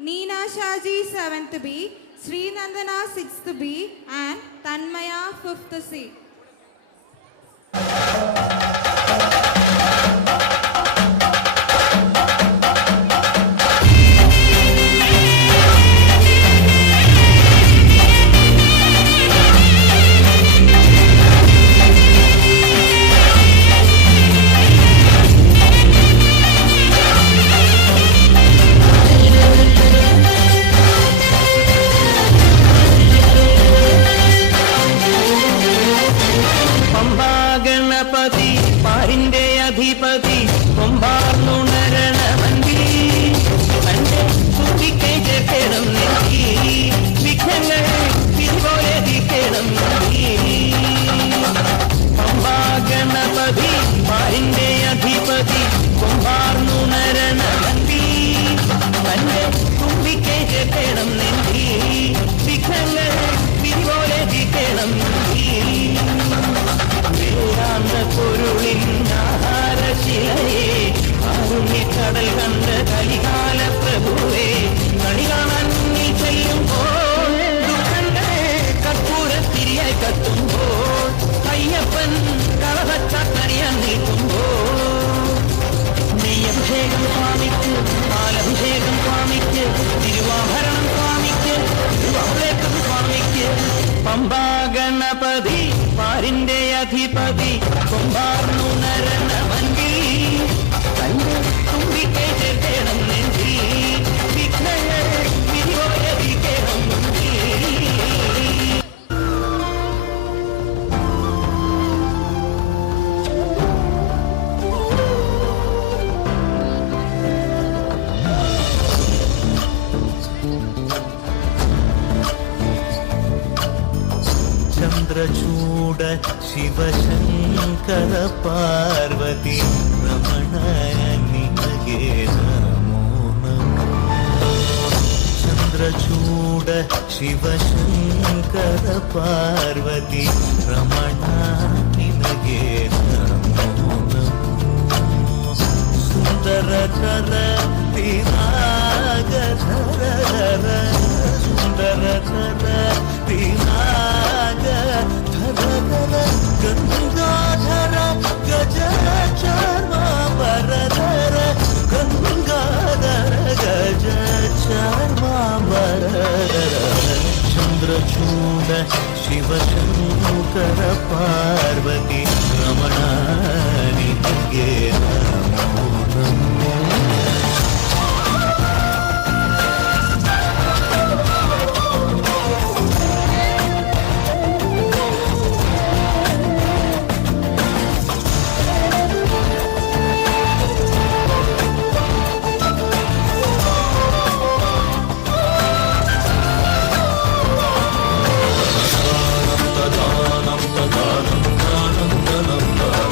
Neena Shaji 7th B, Sri Nandana 6th B, and Tanmaya 5th C. പാരിന്റെ അധിപതി കൊമ്പാർന്നുണരണമന്തി തന്റെ കുട്ടിക്ക് ചേർക്കണം നീ വിഘ്നങ്ങൾ ഇതുപോലെ ദിക്കണം നീ പമ്പാഗണപതി പാരിന്റെ അധിപതി കൊമ്പാർന്നുണരണമന്തി തന്റെ കുട്ടിക്ക് ചേർക്കണം നീ വിഘ്നങ്ങൾ ഇതുപോലെ ദിക്കണം നീ പൊരുളിൻ ആഹാരശിലയെ ആരുണ്യക്കടൽ കണ്ട കലികാല പ്രഭുവേ കണി കാണാൻ നീ ചെല്ലുമ്പോൾ ദുഃഖങ്ങളെ കർപ്പൂരത്തിരിയായി കത്തുമ്പോൾ അയ്യപ്പൻ കളവച്ചാട്ടറിയാൻ നീട്ടുമ്പോൾ നെയ്യഭിഷേകം സ്വാമിക്ക് പാലഭിഷേകം സ്വാമിക്ക് തിരുവാഭരണം സ്വാമിക്ക് തിരുവാഭരണം സ്വാമിക്ക് പമ്പാഗണപതി പാരിന്റെ അധിപതി കൊമ്പാർന്നുണരണമന്തി തന്റെ തുമ്പിക്കൈ ചേർക്കണം നെഞ്ചി വിഘ്നങ്ങൾ വിധിയോരധിക്കണം നെഞ്ചി ചന്ദ്രചൂഡ ശിവശങ്കര പാർവതി രമണ നിനഗേ നമോ നമോ ചന്ദ്രചൂഡ ശിവശങ്കര പാർവതി രമണ നിനഗേ നമോ നമോ സുന്ദരധര വിരാഗധര സുന്ദരധര വിരാഗ ഗംഗാധര ഗജര ചർമാംബരധര ഗംഗാധര ഗജ ചർമാംബരധര ചന്ദ്രചൂഡ ശിവശങ്കര പാർവതി രമണ നിനഗേ നമോ നമോ Nam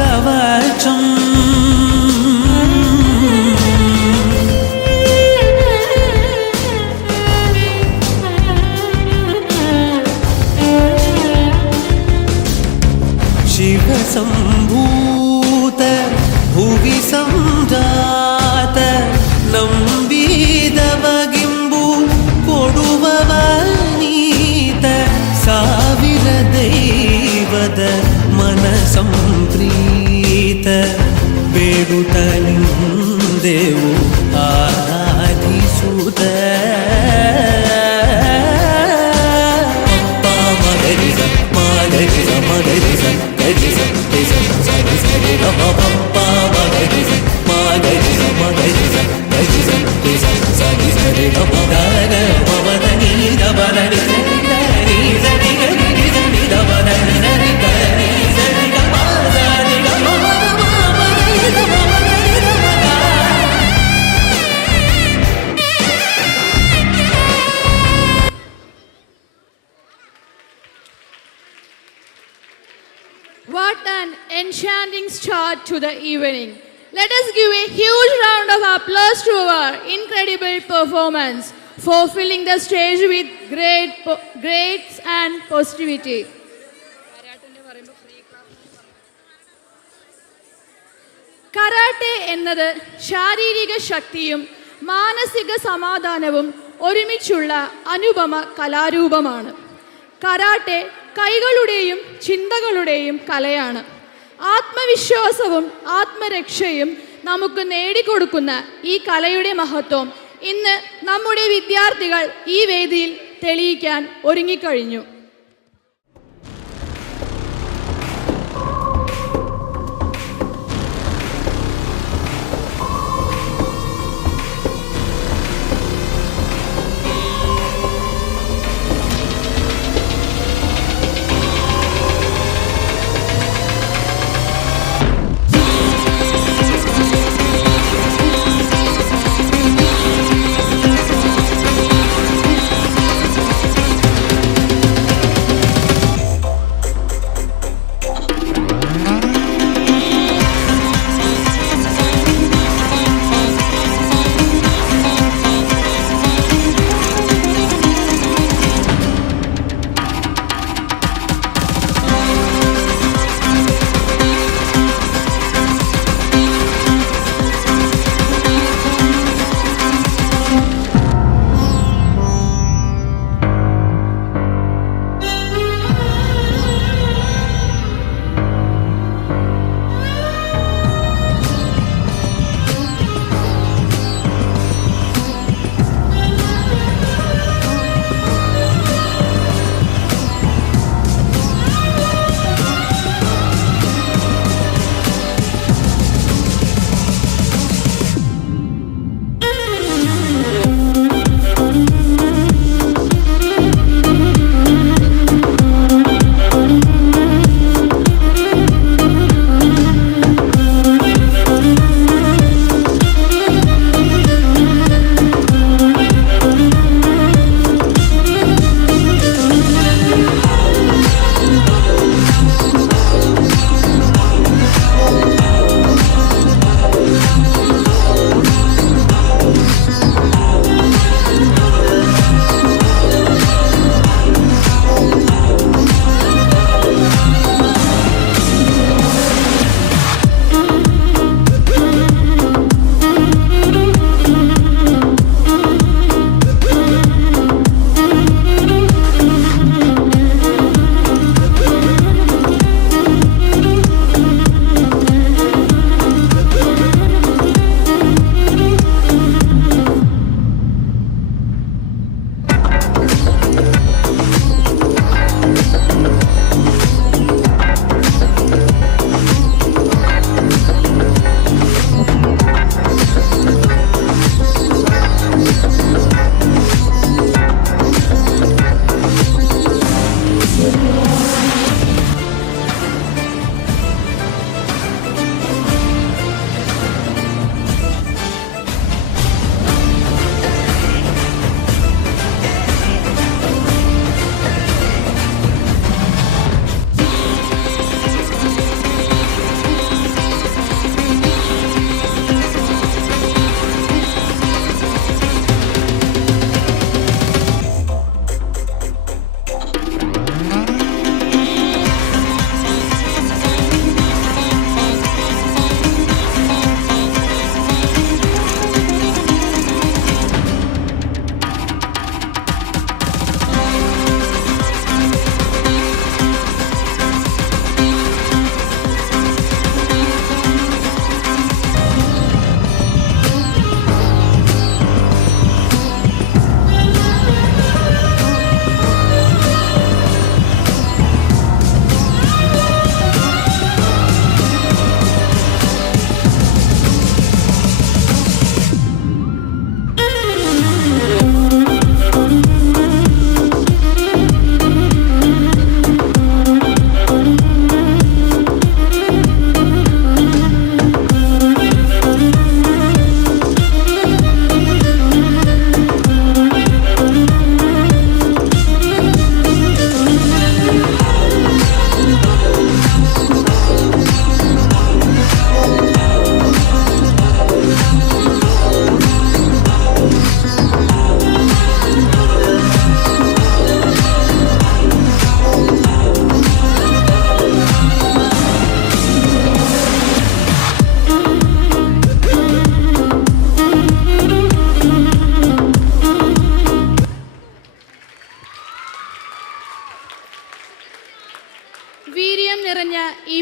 കവചം ശിവസംഭൂത ഭുവി സംജാത ನಂಬಿದವಗಿಂಬು ಕೊಡುವವ ನೀತ ಸಾವಿರ ದೈವದ ಮನ ಸಂಪ್ರೀತ ಬೇಡುತ್ತಲಿಂದೆವು ಆರಾಧಿಸುತ್ತ ಮಗರಿಸ ಮಗರಿಸ ಮಗರಿಸ ಗರಿಸ ಗರಿಸ ಸರಿ ಸರಿ ರಮ ಪಪ್ಪ ಮಗರಿಸ ಮಗರಿಸ ಮಗರಿಸ ಗರಿಸ ಗರಿಸ ಸರಿ ಸರಿ ರಮ ದಾನ ಮಮದ ನೀದ ಬರನಿ ಸರಿ ಸರಿ ಗರಿ ಸರಿ ರಮ ಧನಿ ಸರಿ ಗರಿ ಸರಿ ಗಮ ಸರಿ ಗಮ ಮಮ ಮಗರಿ ರಮ ಮಗರಿ ರಮ What an enchanting start to the evening. Let us give a huge round of applause to our incredible performance for filling the stage with grace and positivity. Karate എന്നത് ശാരീരിക ശക്തിയും മാനസിക സമാധാനവും ഒരുമിച്ചുള്ള അനുപമ കലാരൂപമാണ്. കരാട്ടെ കൈകളുടെയും ചിന്തകളുടെയും കലയാണ്. ആത്മവിശ്വാസവും ആത്മരക്ഷയും നമുക്ക് നേടിക്കൊടുക്കുന്ന ഈ കലയുടെ മഹത്വം ഇന്ന് നമ്മുടെ വിദ്യാർത്ഥികൾ ഈ വേദിയിൽ തെളിയിക്കാൻ ഒരുങ്ങിക്കഴിഞ്ഞു.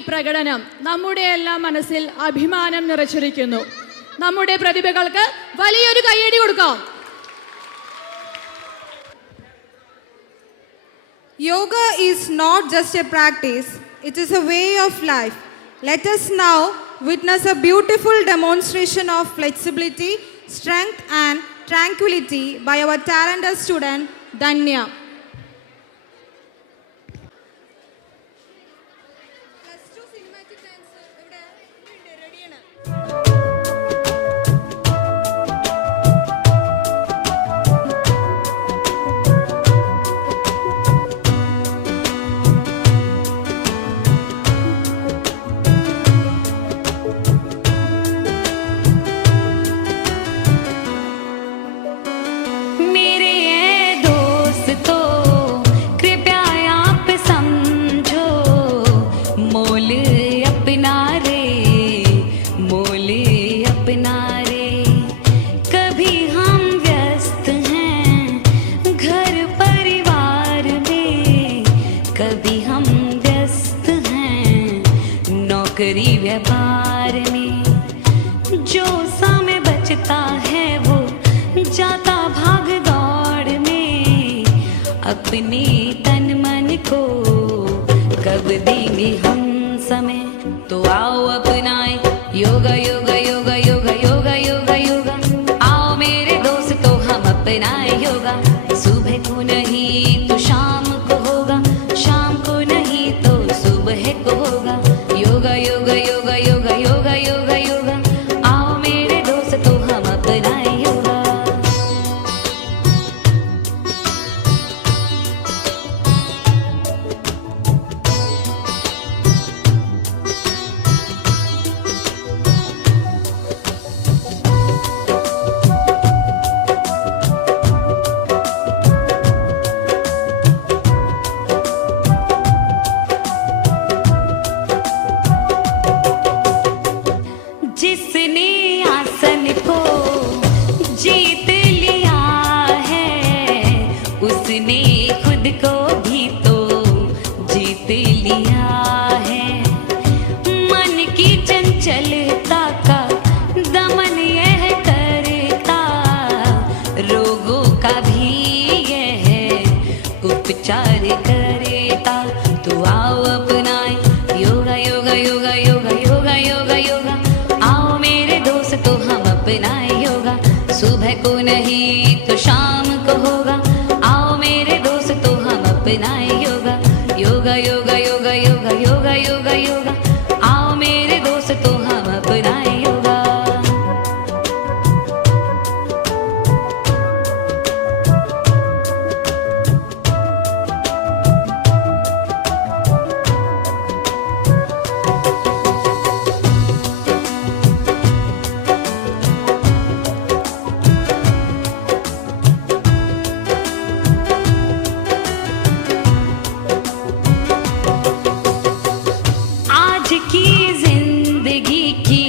പ്രകടനം നമ്മുടെ എല്ലാം മനസ്സിൽ അഭിമാനം നിറച്ചിരിക്കുന്നു. നമ്മുടെ പ്രതിഭകൾക്ക് വലിയൊരു കയ്യടി കൊടുക്കാം. Yoga is not just a practice, it is a way of life. Let us now witness a beautiful demonstration of flexibility, strength and tranquility by our talented student Danya. मेरे ये दोस्तों कृपया आप समझो, मोल अपना रे, मोल अपना रे। कभी हम व्यस्त हैं घर परिवार में, कभी हम व्यस्त हैं नौकरी व्यापार में। जो समय बचता है वो जाता भाग दौड़ में, अपने तन मन को कब देंगे हम समय। तो आओ अपनाए योगा योगा योगा योगा योगा योगा योगा। आओ मेरे दोस्तों हम अपनाए योगा। सुबह को नहीं तो शाम को होगा, शाम को नहीं तो सुबह को होगा। योगा योगा योगा योगा योगा योगा योगा। आओ मेरे दोस्तों हम अपनाए योगा। जिसने आसन को जीत लिया है, उसने खुद को भी तो जीत लिया है। मन की चंचलता का दमन यह करता, रोगों का भी यह उपचार करता। तो आओ अपनाए योगा योगा योगा योगा योगा योगा योगा। आओ मेरे दोस्तों हम अपनाए योगा। सुबह को नहीं तो शाम को होगा। आओ मेरे दोस्तों हम अपनाए योगा। योगा योगा योगा योगा योगा योगा योगा। आओ मेरे दोस्तों हम अपनाए योगा। आज की जिंदगी की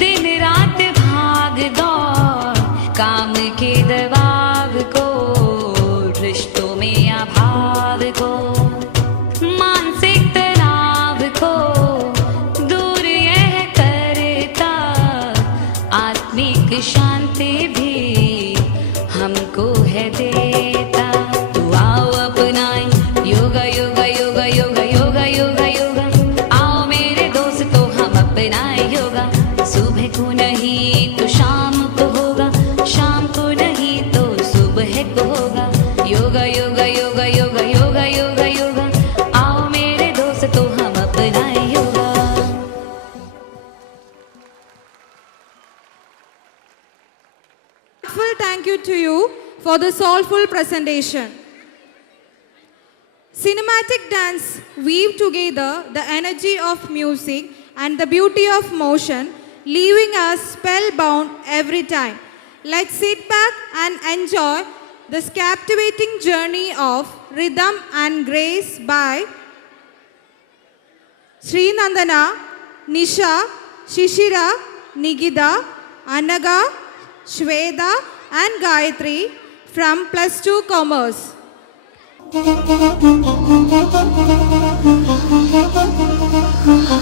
दिन रात भाग दौड़, काम के दबाव को, रिश्तों में अभाव को, मानसिक तनाव को दूर यह करता, आत्मिक शांति भी हमको है देता। तो आओ अपनाए योगा योगा योगा योगा योगा योगा योगा। आओ मेरे दोस्तों हम अपनाए योगा। सुबह को नहीं तो शाम को होगा, शाम को नहीं तो सुबह को होगा। योगा योगा योगा योगा योगा योगा योगा। आओ मेरे दोस्तों हम अपनाए yoga. Full thank you to you for the soulful presentation. Cinematic dance weave together the energy of music and the beauty of motion, leaving us spellbound every time. Let's sit back and enjoy this captivating journey of rhythm and grace by Srinandana, Nisha, Shishira, Nigida, Anaga, Shweta and Gayatri from +2 Commerce. Ah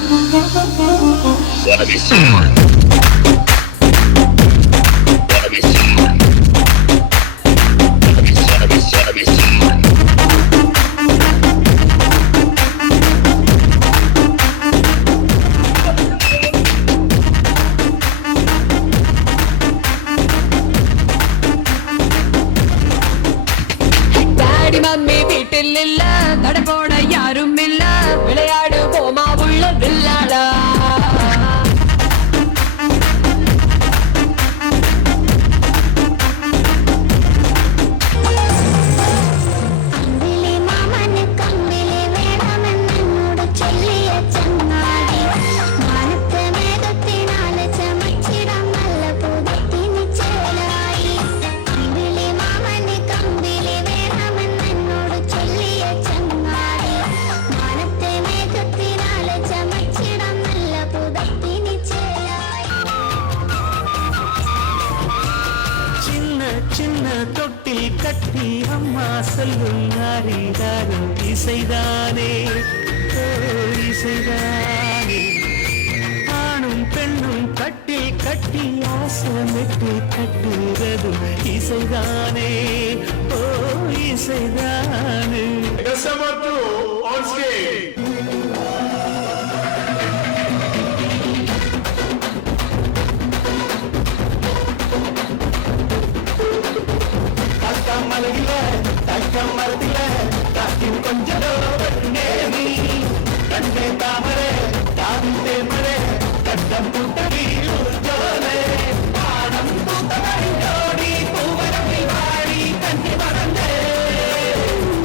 daddy mummy வீட்டில் இல்ல, தட போட யாரும் இல்ல, விளையாடு போமா உள்ள வில்லாடா. சின்ன தொட்டில் கட்டி அம்மா சொல்லும் நாரிதாரும் இசைதானே இசைதானே. ஆணும் பெண்ணும் கட்டில் கட்டி ஆசமிட்டு கட்டுறதும் இசைதானே ஓ இசைதானே. மலையில தக்கம் மரத்தில காற்றின் கொஞ்சம் நேமி கண்டே தாமரை தாவின் தேமரை கட்டம் புட்டடி ஜோலை பாடம் பூத்தவரை ஜோடி பூவரத்தில் வாடி கண்ணி மறந்தே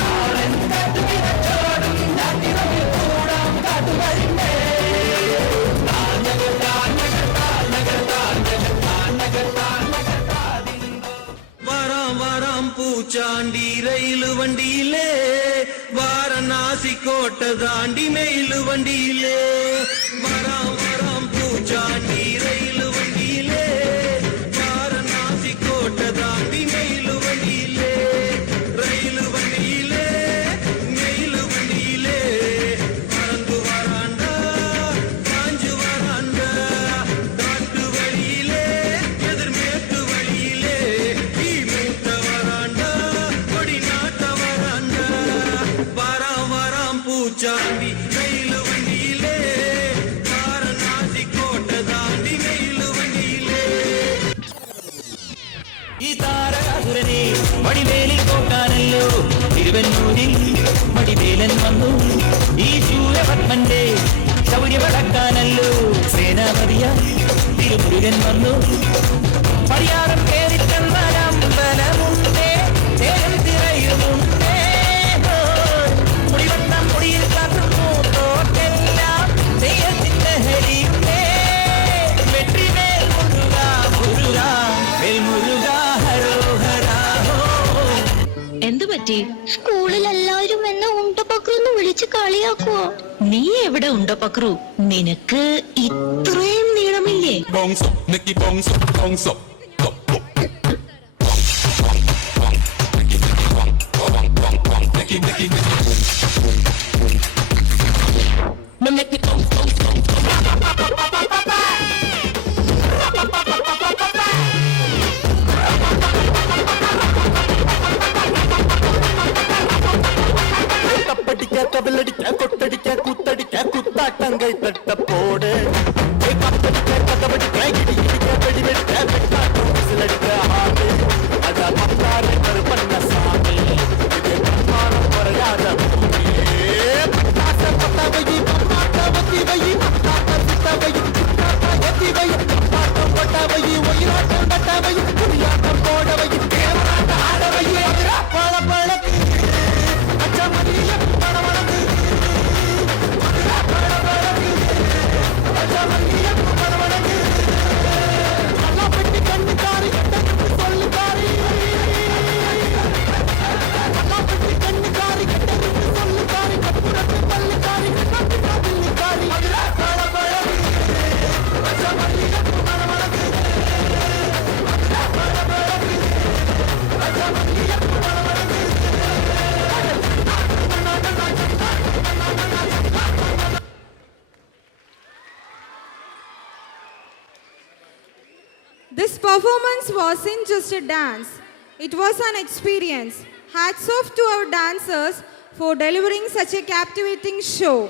நாளன் காட்டு விரச்சோடும் நாட்டிரவில் கூடம் காட்டு வருந்தே. பூச்சாண்டி ரயிலு வண்டியிலே வாரணாசி கோட்டை தாண்டி மெயிலு வண்டியிலே வராம் வராம் பூச்சாண்டி ரயிலு வண்டியிலே வாரணாசி கோட்டை தாண்டி மெயிலு வண்டியிலே ரயிலு வண்டியிலே மெயிலு வண்டியிலே பறந்து வராண்டா காஞ்சு வராண்டா காட்டு வழியிலே எதிர்மேற்கு வழியிலே பூச்சாண்டி ரயிலு வண்டியிலே வாரணாசி கோட்டை தாண்டி மெயிலு வண்டியிலே. ഈ താരകാസുരനെ മടിവേലിൽ കോട്ടാനല്ലോ തിരുവന്നൂരിൽ മടിവേലൻ വന്നു. ഈ ശൂരപത്മന്റെ ശൗര്യവളക്കാനല്ലോ സേനാപതിയ തിരുമുരുകൻ വന്നു. പടിയാറം കേറി ചെന്നമ്പലമുണ്ടേ തേരം തിരയുമുണ്ടേ മുടിവട്ടം മുടിയിൽ കാത്തും മൂത്തോട്ടെല്ലാം തെയ്യത്തിന്റെ ഹരിയുണ്ടേ. വെற்றிവേൽ മുരുക മുരുക വേൽ മുരുക ഹരോഹരാഹോ. എന്തു പറ്റി? സ്കൂളിൽ എല്ലാവരും എന്നെ ഉണ്ടപക്രു വിളിച്ച് കളിയാക്കുവോ? നീ എവിടെ ഉണ്ടപക്രു? നിനക്ക് ഇത്രയും നീളമില്ലേ? Bongso, Nicky Bongso, Bongso. കപ്പടിക്ക കബലടിക്ക കൊട്ടടിക്ക കുത്തടിക്ക കുത്താട്ടങ്കൈ തട്ട പോട് കപ്പടിക്ക കഥപടിക്ക ഇടിക്ക വെടിവെടിക്ക വെട്ടാട്ടം വിസിലടിക്ക ആട് അതാ മത്താരെ കറുപ്പണ്ണ സാമി ഇത് പ്രമാണം പറയാത പത്താവയി പത്താവത്തി വൈ പത്താവത്തി വൈ പത്താട്ടം കൊട്ടാവയി ഒയിരാട്ടം കട്ടാവയി കുടിയാട്ടം പോടവയി ദേവനാട്ട ആടവയി പള അച്ചമണിയ പണവണക്ക് അച്ചമണിയ പണവണക്ക് കള്ളപ്പെട്ടി കണ്ണിക്കാരി കെട്ടു സൊല്ലുകാരി കള്ളപ്പെട്ടി കണ്ണിക്കാരി കെട്ടു സൊല്ലുകാരി കപ്പുറത്ത് പള്ളിക്കാരി കപ്പിക്കാരി അച്ചമണിയ പണവണക്ക് This performance wasn't just a dance, it was an experience. Hats off to our dancers for delivering such a captivating show.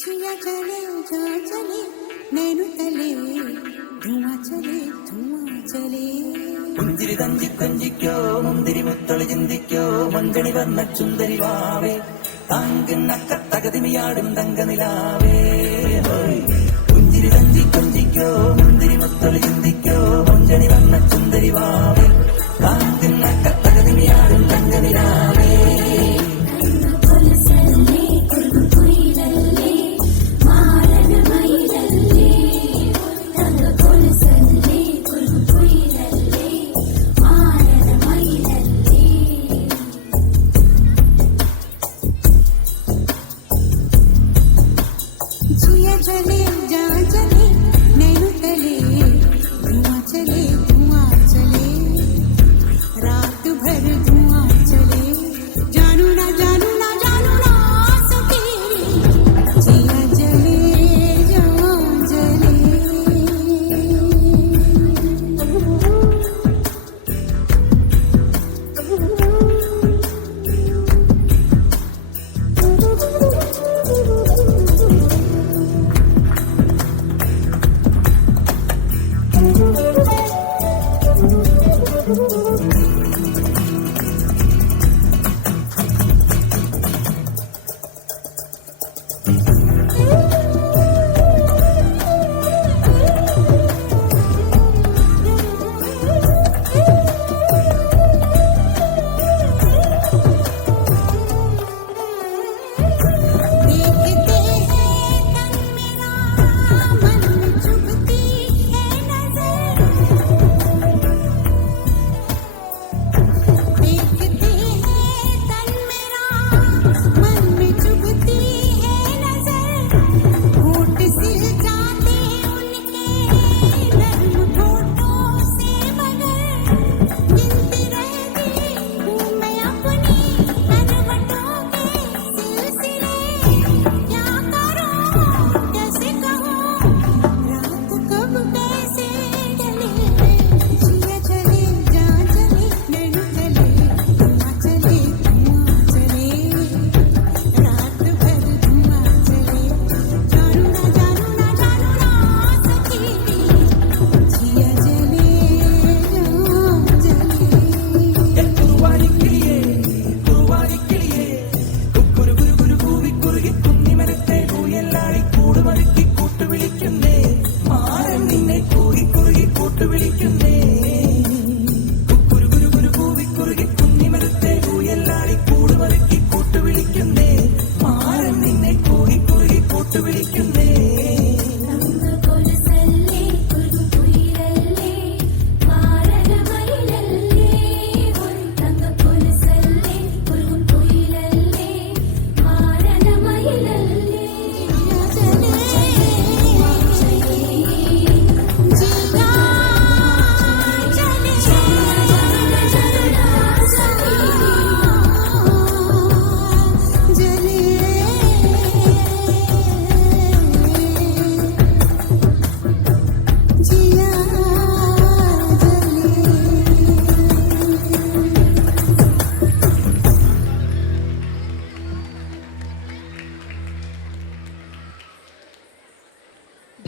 जिया चले जा चले नैनु तले धुआं चले പുഞ്ചിരി തഞ്ചി കൊഞ്ചിക്കോ മുന്തിരി മുത്തൊളി ചിന്തിക്കോ മഞ്ചണി വർണ്ണ ചുന്ദരി വാവേ താങ്കുന്നക്ക തകതിമിയാടും തങ്കനിലാവേ പുഞ്ചിരി തഞ്ചി കൊഞ്ചിക്കോ മുന്തിരി മുത്തൊളി ചിന്തിക്കോ മഞ്ചണി വർണ്ണ ചുന്ദരി വാവേ താങ്കുന്നക്ക തകതിമിയാടും തങ്കനിലാവേ जिया चले जा चले नैनु तले धुआं चले रात भर धुआं चले जानू ना सकेरी जिया चले जा चले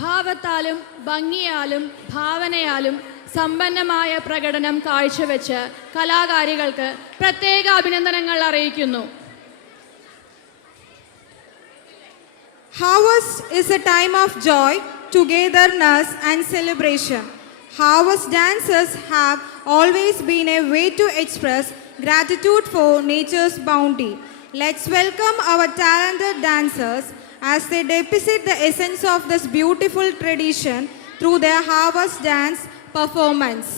ഭാവത്താലും ഭംഗിയാലും ഭാവനയാലും സമ്പന്നമായ പ്രകടനം കാഴ്ചവെച്ച് കലാകാരികൾക്ക് പ്രത്യേക അഭിനന്ദനങ്ങൾ അറിയിക്കുന്നു. Harvest is a time of joy, togetherness and celebration. Harvest dances have always been a way to express gratitude for nature's bounty. Let's welcome our talented dancers as they depict the essence of this beautiful tradition through their harvest dance performance.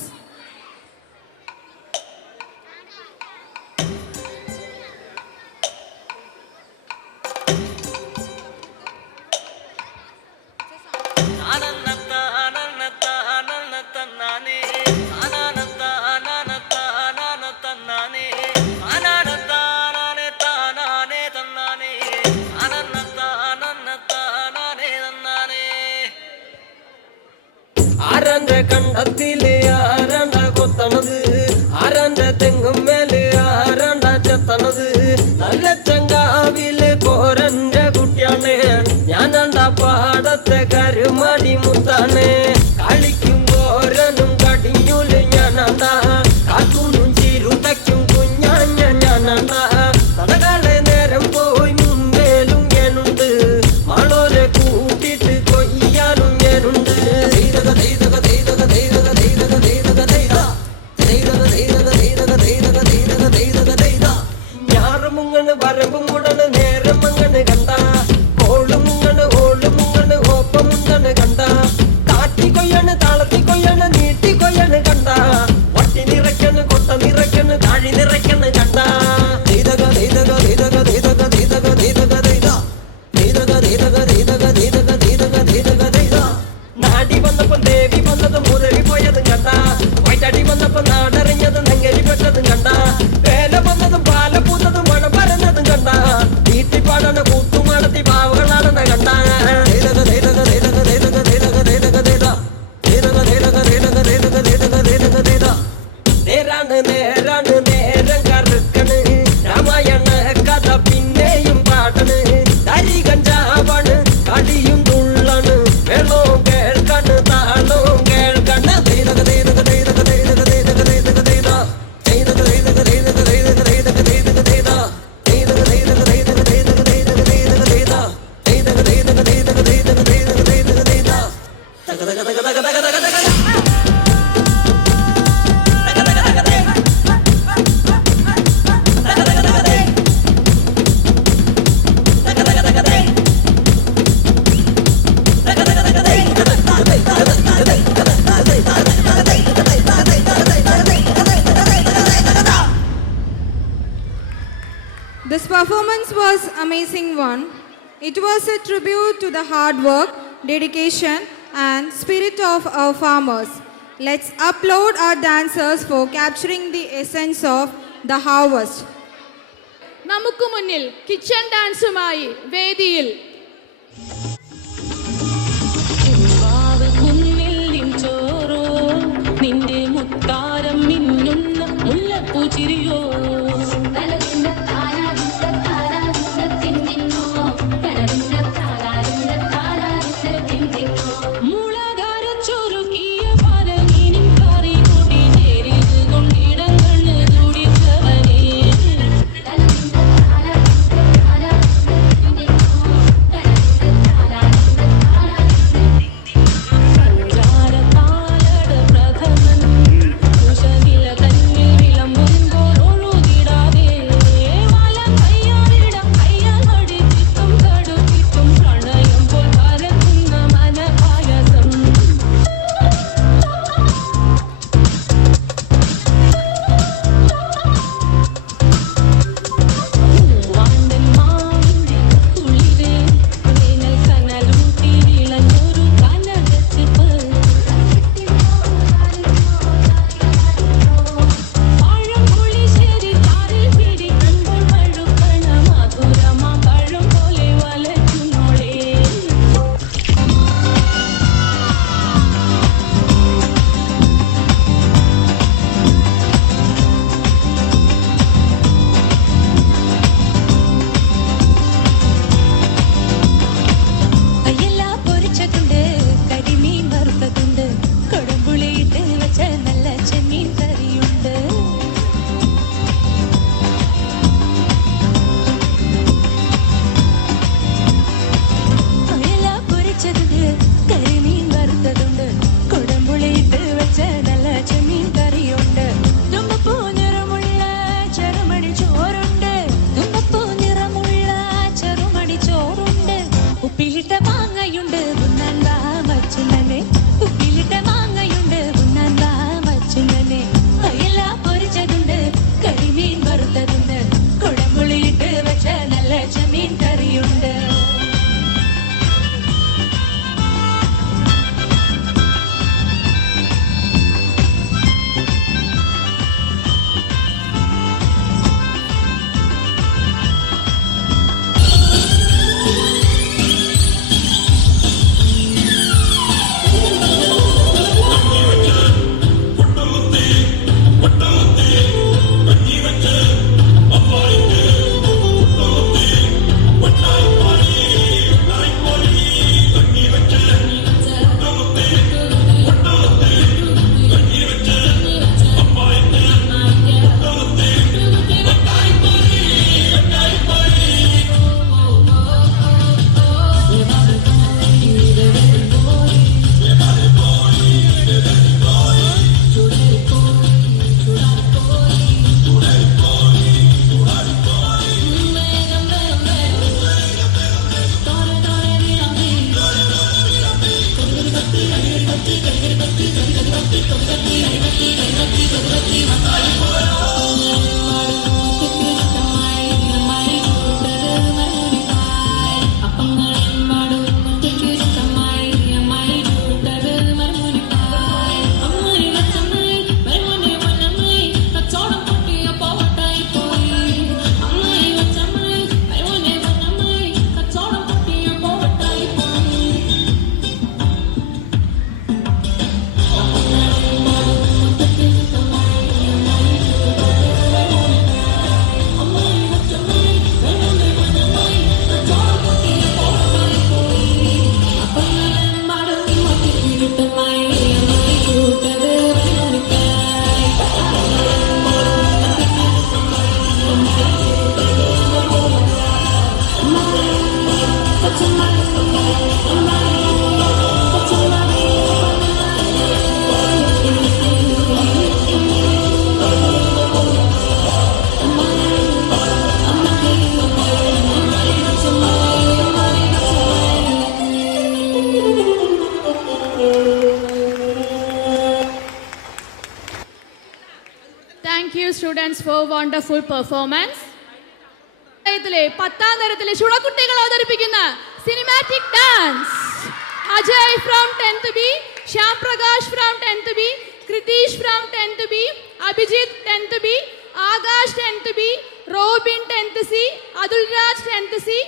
ആരന്റെ കണ്ടത്തില് ആരണ്ട കൊത്തണത്, ആരന്റെ തെങ്ങും മേല് ആരണ്ട ചെത്തണത്, നല്ല ചങ്കാവില് കോരന്റെ കുട്ടിയാണ് ഞാനണ്ട പാടത്തെ കരുമടി മുത്താണ്, കളിക്കും കോരനും കടിയൂല് ഞാനണ്ട, കാക്കൂനും ചിരുതയ്ക്കും കുഞ്ഞാഞ്ഞ ഞാനണ്ട, തടകളെ നേരം പോയി മുമ്പേലും ഞാനുണ്ട്, മാളോരെ കൂട്ടിട്ട് കൊയ്യാനും ഞാനുണ്ട്. ഞാറുമുങ്ങണ് വരമ്പും മുടണ് നേരം മങ്ങണ് കണ്ട, ഓളുമുങ്ങണ് ഓളുമുങ്ങണ് ഓപ്പമുണ്ടണ് കണ്ട, കാട്ടി കൊയ്യണ് താളത്തി കൊയ്യണ് നീട്ടി കൊയ്യണ് കണ്ട, വട്ടി നിറയ്ക്കണ് കൊട്ട നിറയ്ക്കണ് താഴി നിറയ്ക്കണ് കണ്ട. നാടി വന്നപ്പോ ദേവി വന്നതും മുരളി പോയതും കണ്ട, വൈറ്റടി വന്നപ്പോ നാടറിഞ്ഞതും നങ്കരി പെട്ടതും കണ്ട, വേല വന്നതും പാല പൂത്തതും മഴ പരന്നതും കണ്ട, വീട്ടിപ്പാടണ കൂട്ടുമാടത്തി പാവകളാണെന്ന കണ്ട. നേരാണ് നേരാണ് നേരം കറുക്കണ്, രാമായണ കഥ പിന്നെയും പാടണ്, തരി കഞ്ചാവാണ് കടിയും തുള്ളണ്, വെള്ളവും കേൾക്കണ് താളവും കേൾക്കണ്. This performance was amazing one. It was a tribute to the hard work, dedication and spirit of our farmers. Let's applaud our dancers for capturing the essence of the harvest. നമുക്ക് മുന്നിൽ കിച്ചൺ ഡാൻസുമായി വേദിയിൽ ചോറോ നിന്റെ മുത്താരം മിന്നുന്ന മുല്ലപ്പൂ ചിരിയോ Thank you students for wonderful performance. 10ാം തരത്തിലെ ചുണക്കുട്ടികൾ അവതരിപ്പിക്കുന്ന cinematic dance. Ajay from 10th B, Shyam Prakash from 10th B, Krithi from 10th B, Abhijith 10th B, Akash 10th B, Robin 10th C, Atulraj 10th C,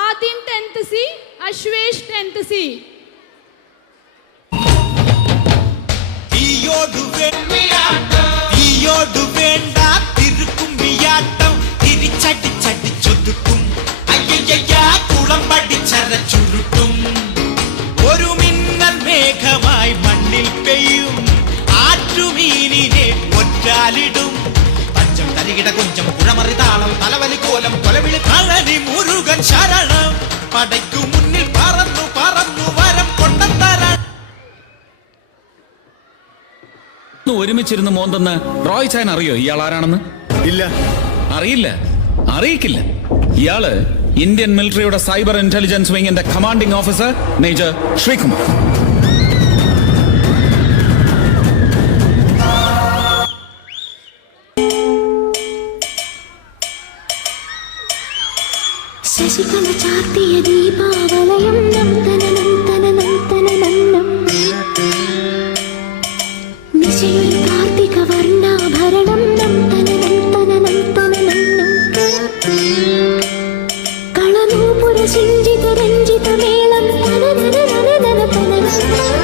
Adin 10th C, അശ്വേഷ് 10th C. ഈയോടു വേണ്ട തിരുക്കുമ്പിയാട്ടം തിരിച്ചടിച്ചടിച്ചൊതുക്കും അയ്യയ്യ കുളം പഠിച്ചര ചുരുട്ടും ഒരു മിന്നൽ മേഘമായി മണ്ണിൽ പെയ്യും ആറ്റുമീനിനെ ഒറ്റാലിടും പഞ്ചം തരികിട കൊഞ്ചം പുഴമറി താളം തലവലി കോലം കൊലവിളി കളരി മുരുകൻ ശരണം പടയ്ക്കു മുന്നിൽ പറന്നു പറന്നു വരം കൊണ്ടത്തരാൻ ഒരുമിച്ചിരുന്ന് മോന്തെന്ന് റോയ് ചാൻ അറിയോ ഇയാൾ ആരാണെന്ന്? ഇല്ല. അറിയില്ല, അറിയിക്കില്ല. ഇയാള് ഇന്ത്യൻ മിലിറ്ററിയുടെ സൈബർ ഇന്റലിജൻസ് വിങ്ങിന്റെ കമാൻഡിംഗ് ഓഫീസർ മേജർ ശ്രീകുമാർ. ശശികല ചാർത്തിയ ദീപാവലയം നം തനനം തനനം തനനം നിശയൊരു കാർത്തിക വർണ്ണാഭരണം നം തനനം തനനം തനനം കളനൂപുര സിഞ്ചിത രഞ്ജിത മേളം തനനനനനന തനനം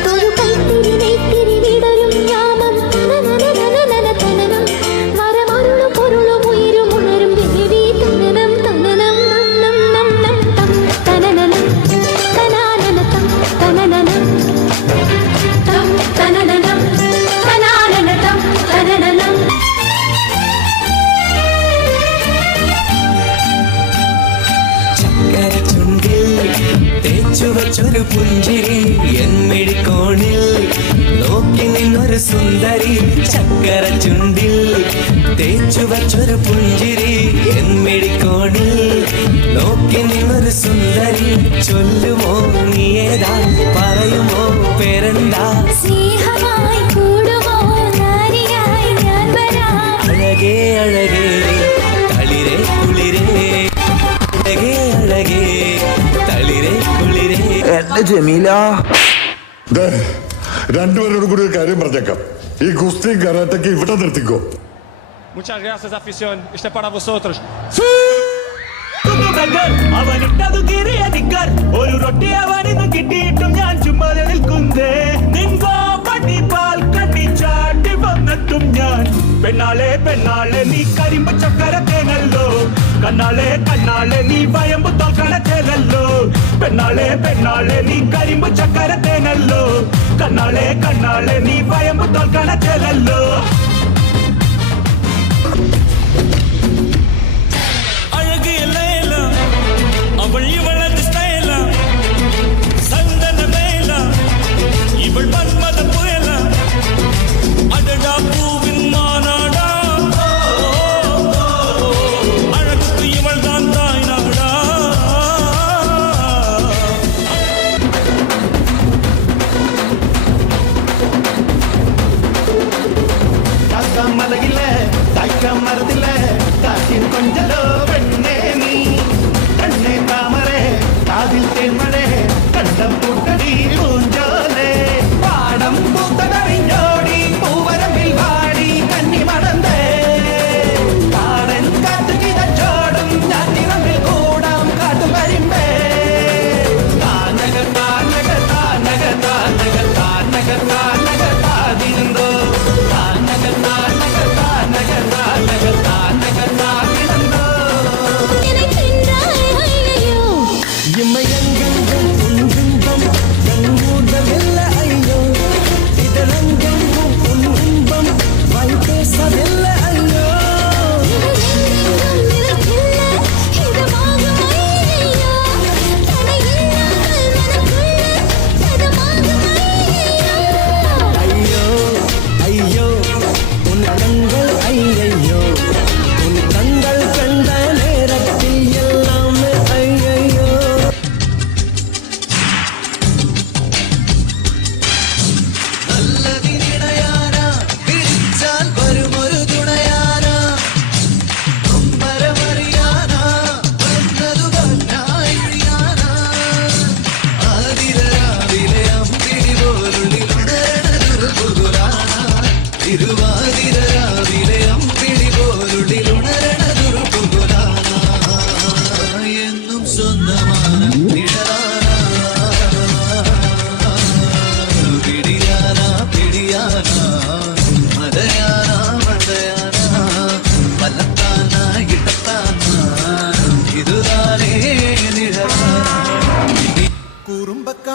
തൊഴു കൈത്തിരി നെയ്ത്തിരി വിടരും യാമം തനനനനനന തനനം വരമരുളു പൊരുളു ഉയരും ഉണരും ദേവി തനനം തനനം നം നം നം തം തനനനം തനാനനതം തനനനം തം തനനനം തനാനനതം തനനനം ചക്കര ചുണ്ടിൽ തേച്ചു വച്ചൊരു പുഞ്ചിരി എന്മിഴിക്കോണിൽ നോക്കി നിന്നൊരു സുന്ദരി ചക്കര ചുണ്ടിൽ തേച്ചു വച്ചൊരു പുഞ്ചിരി എന്മിഴിക്കോണിൽ നോക്കി നിന്നൊരു സുന്ദരി ചൊല്ലുമോ നീ ഏതാ പറയുമോ പേരെന്താ സ്നേഹമായി കൂടുമോ നാരിയായി ഞാൻ വരാം അഴകേ അഴകേ തളിരേ കുളിരേ അഴകേ അഴകേ തളിരേ കുളിരേ എന്റെ ജമീല രണ്ടുപേരോട് കൂടി ഒരു കാര്യം പറഞ്ഞേക്കാം. ഈ ഗുസ്തി കരാട്ടയ്ക്ക് ഇവിടെ നിർത്തിക്കോ. അവനിട്ടതു കീറിയ നിക്കർ ഒരു റൊട്ടി അവനിന്ന് കിട്ടിയിട്ടും ഞാൻ ചുമ്മാ നിൽക്കുന്നേ നിൻകോ പട്ടി പാൽ കണ്ണി ചാട്ടി വന്നെത്തും ഞാൻ പെണ്ണാളെ പെണ്ണാളെ നീ കരിമ്പ് ചക്കര തേനല്ലോ കണ്ണാളെ കണ്ണാളെ നീ വയമ്പ് തോക്കണ തേനല്ലോ പെണ്ണാളെ പെണ്ണാളെ നീ കരിമ്പ് ചക്കര തേനല്ലോ കണ്ണാളെ കണ്ണാളെ നീ വയമ്പ് തോക്കണ തേനല്ലോ അവൾ ഇവളത് സ്റ്റൈല സന്തന വേല ഇവൾ മന്മത പുയല അടടാ പൂവിൻ മാനാടാ അഴകുക്ക് ഇവൾ താൻ തായ്നാടാ മലകില്ല തൈക്ക മരത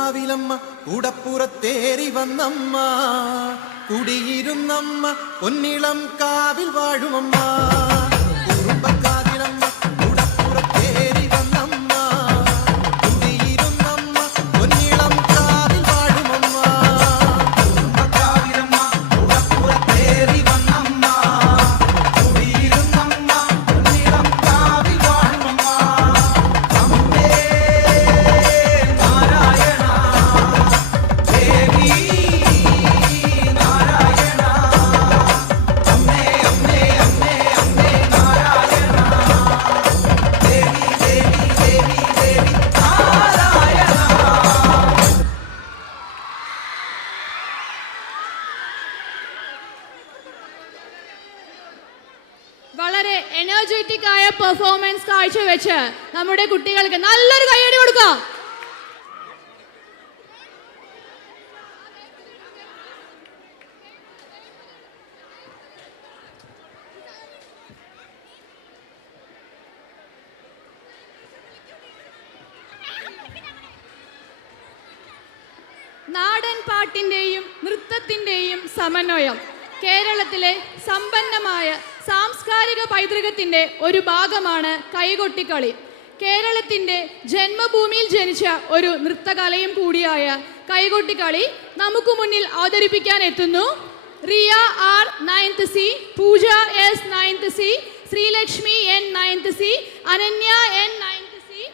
കാവിലമ്മ കൂടപ്പുറത്തേറി വന്നമ്മ കുടിയിരുന്നമ്മ പൊന്നിളം കാവിൽ വാഴുമമ്മ കുറുമ്പക്കാവിലമ്മ കൂടപ്പുറത്തേറി വന്നമ്മ കുടിയിരുന്നമ്മ പൊന്നിളം കാവിൽ വാഴുമമ്മ കുറുമ്പക്കാവിലമ്മ കൂടപ്പുറത്തേറി വന്നമ്മ കുടിയിരുന്നമ്മ പൊന്നിളം കാവിൽ വാഴുമമ്മ അമ്മേ നാരായണ ദേവി നാരായണ അമ്മേ അമ്മേ അമ്മേ അമ്മേ നാരായണ ദേവി ദേവി ദേവി ദേവി നാരായണ. വളരെ എനർജറ്റിക് ആയ പെർഫോമൻസ് കാഴ്ചവെച്ച് നമ്മുടെ കുട്ടികൾക്ക് നല്ലൊരു കൈയടി കൊടുക്കാം. നാടൻ പാട്ടിൻ്റെയും നൃത്തത്തിൻ്റെയും സമന്വയം കേരളത്തിലെ സമ്പന്നമായ സാംസ്കാരിക പൈതൃകത്തിൻ്റെ ഒരു ഭാഗമാണ് കൈകൊട്ടിക്കളി. കേരളത്തിൻ്റെ ജന്മഭൂമിയിൽ ജനിച്ച ഒരു നൃത്തകലയും കൂടിയായ കൈകൊട്ടിക്കളി നമുക്ക് മുന്നിൽ അവതരിപ്പിക്കാൻ എത്തുന്നു Riya R 9th C, Pooja S 9th C, Sreelakshmi N 9th C, Ananya N 9th C,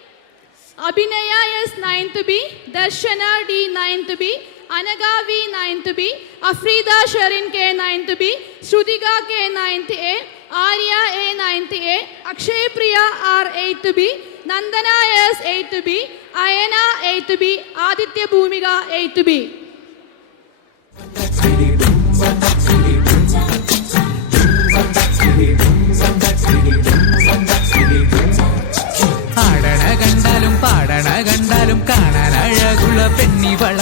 Abhinaya S 9th B, Darshana D 9th B, Anagha V 9th B, Afreeda Sherin K 9th B, Shruthika K 9th A, Arya A 9th A, Akshay Priya R 8th B, Nandana S 8th B, Ayana 8th B, Aditya Bhoomika 8th B. ആടണ കണ്ടാലും പാടണ കണ്ടാലും കാണാൻ അഴകുള്ള പെണ്ണിവള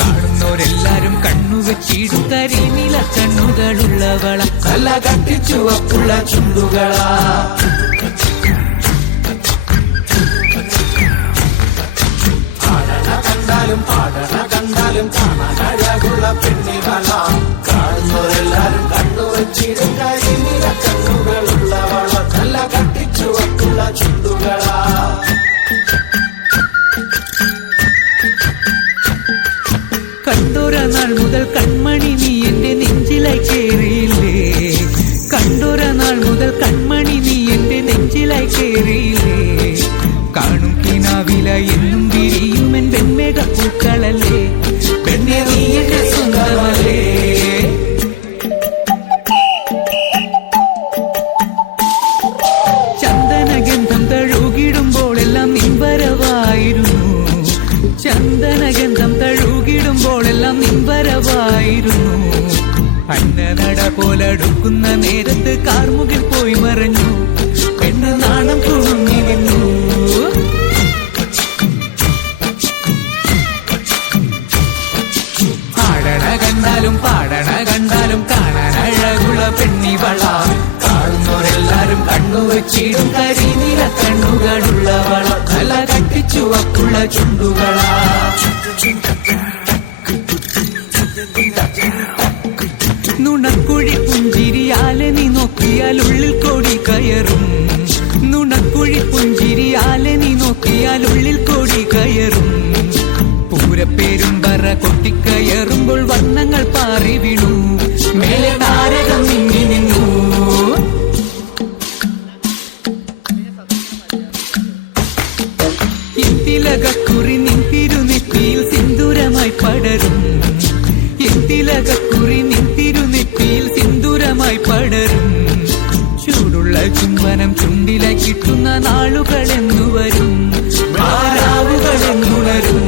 കാണുന്നവരെല്ലാരും കണ്ണുവെച്ചിടും കരിനീല കണ്ണുകളുള്ളവള നല്ല കട്ടിച്ചുവപ്പുള്ള ചുണ്ടുകളാ ആടണ കണ്ടാലും പാടണ കണ്ടാലും കാണാൻ അഴകുള്ള പെണ്ണിവള കാണുന്നവരെല്ലാരും കണ്ണുവെച്ചിടും കരിനീല കണ്ണുകളുള്ളവള നല്ല കട്ടിച്ചുവപ്പുള്ള ചുണ്ടുകളാ കണ്ടോര നാൾ മുതൽ കൺമണി നീ എന്റെ നെഞ്ചിലായി കേറിയില്ലേ കണ്ടോര നാൾ മുതൽ കൺമണി നീ എന്റെ നെഞ്ചിലായി കേറിയില്ലേ കാണും കിനാവില എന്നും വിരിയും എൻ വെൺമേഘ പൂക്കളല്ലേ പെണ്ണെ നീ എന്റെ സ്വന്തമല്ലേ ചന്ദനഗന്ധം തഴുകിടുമ്പോഴെല്ലാം നിൻവരവായിരുന്നു ചന്ദനഗന്ധം തഴുകിടുമ്പോഴെല്ലാം നിൻവരവായിരുന്നു അന്നനട പോലടുക്കുന്ന നേരത്ത് കാർമുകിൽ പോയി മറഞ്ഞു പെണ്ണ് നാണം കുണുങ്ങി നിന്നു ആടണ കണ്ടാലും പാടണ കണ്ടാലും കാണാൻ അഴകുള്ള പെണ്ണിവള കാണുന്നവരെല്ലാരും കണ്ണുവെച്ചിടും കരിനീല കണ്ണുകളുള്ളവള തല കട്ടിച്ചുവപ്പുള്ള ചുണ്ടുകളാ നുണക്കുഴി പുഞ്ചിരിയാലെ നീ നോക്കിയാൽ ഉള്ളിൽ കോടി കയറും നുണക്കുഴി പുഞ്ചിരിയാലെ നീ നോക്കിയാൽ ഉള്ളിൽ കോടി കയറും പൂരപ്പേരും പറ കൊട്ടിക്കയറുമ്പോൾ വർണ്ണങ്ങൾ പാറി വീണു മേലെ താരകം മിന്നി നിന്നു തിലകക്കുറി നിൻ തിരുനെറ്റിയിൽ സിന്ദൂരമായി പടരും തിലകക്കുറി നിൻ തിരുനെറ്റിയിൽ സിന്ദൂരമായി പടരും ചൂടുള്ള ചുംബനം ചുണ്ടിലായി കിട്ടുന്ന നാളുകളെന്നു വരും ആരാവുകളെന്നുണരും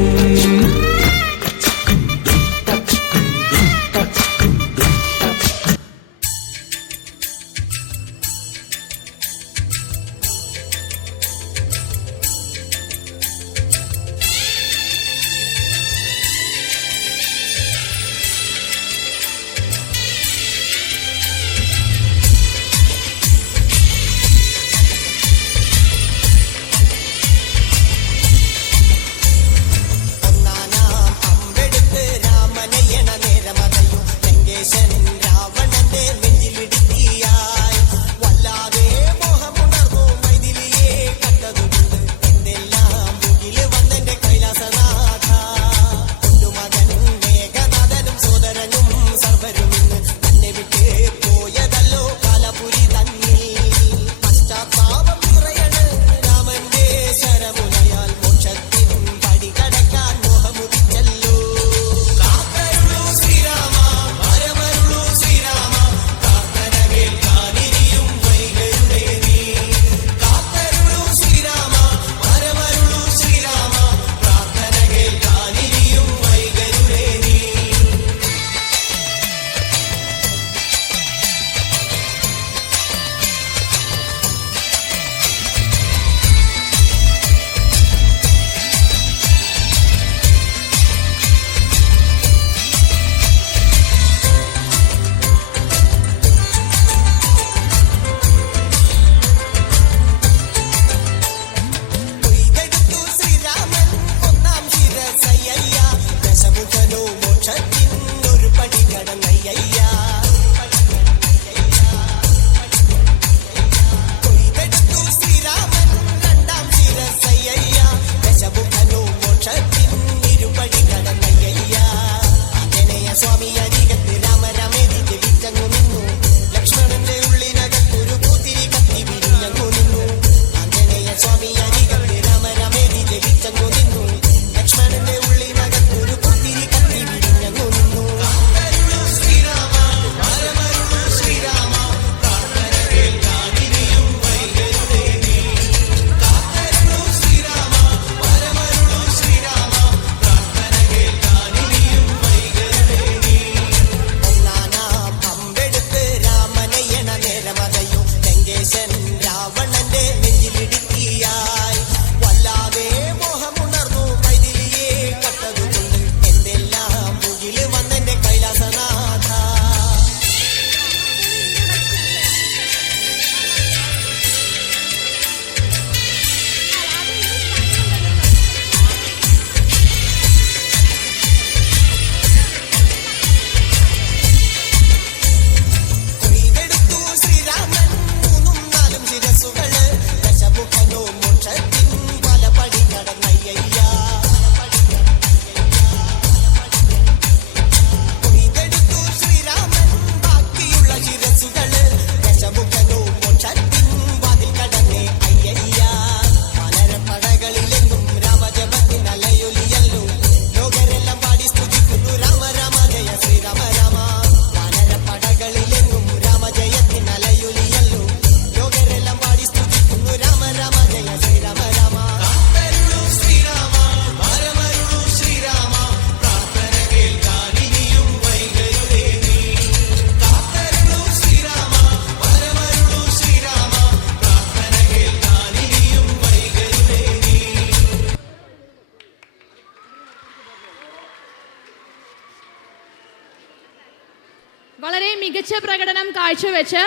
മികച്ച പ്രകടനം കാഴ്ചവെച്ച്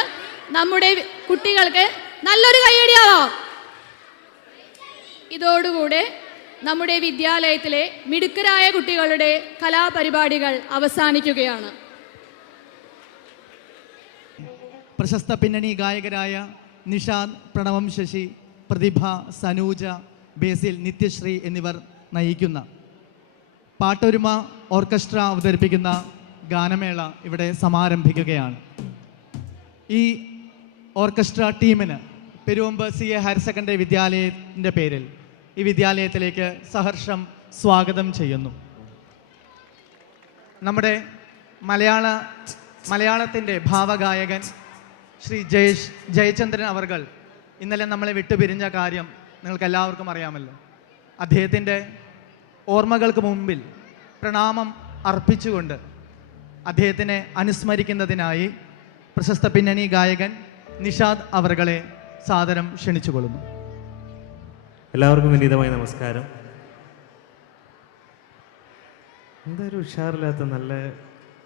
നമ്മുടെ കുട്ടികൾക്ക് നല്ലൊരു കയ്യടിയാവാം. ഇതോടുകൂടെ നമ്മുടെ വിദ്യാലയത്തിലെ മിടുക്കരായ കുട്ടികളുടെ കലാപരിപാടികൾ അവസാനിക്കുകയാണ്. പ്രശസ്ത പിന്നണി ഗായകരായ നിഷാദ്, പ്രണവം ശശി, പ്രതിഭ, സനൂജ, ബേസിൽ, നിത്യശ്രീ എന്നിവർ നയിക്കുന്ന പാട്ടൊരുമ ഓർക്കസ്ട്ര അവതരിപ്പിക്കുന്ന ഗാനമേള ഇവിടെ സമാരംഭിക്കുകയാണ്. ഈ ഓർക്കസ്ട്ര ടീമിന് പെരുവമ്പ് CA ഹയർ സെക്കൻഡറി വിദ്യാലയത്തിൻ്റെ പേരിൽ ഈ വിദ്യാലയത്തിലേക്ക് സഹർഷം സ്വാഗതം ചെയ്യുന്നു. നമ്മുടെ മലയാളത്തിൻ്റെ ഭാവഗായകൻ ശ്രീ ജയചന്ദ്രൻ അവർകൾ ഇന്നലെ നമ്മളെ വിട്ടുപിരിഞ്ഞ കാര്യം നിങ്ങൾക്ക് എല്ലാവർക്കും അറിയാമല്ലോ. അദ്ദേഹത്തിൻ്റെ ഓർമ്മകൾക്ക് മുമ്പിൽ പ്രണാമം അർപ്പിച്ചുകൊണ്ട് അദ്ദേഹത്തിനെ അനുസ്മരിക്കുന്നതിനായി പ്രശസ്ത പിന്നണി ഗായകൻ നിഷാദ് അവർകളെ സാദരം ക്ഷണിച്ചുകൊള്ളുന്നു. എല്ലാവർക്കും വിനീതമായ നമസ്കാരം. എന്തൊരു ഉഷാറില്ലാത്ത നല്ല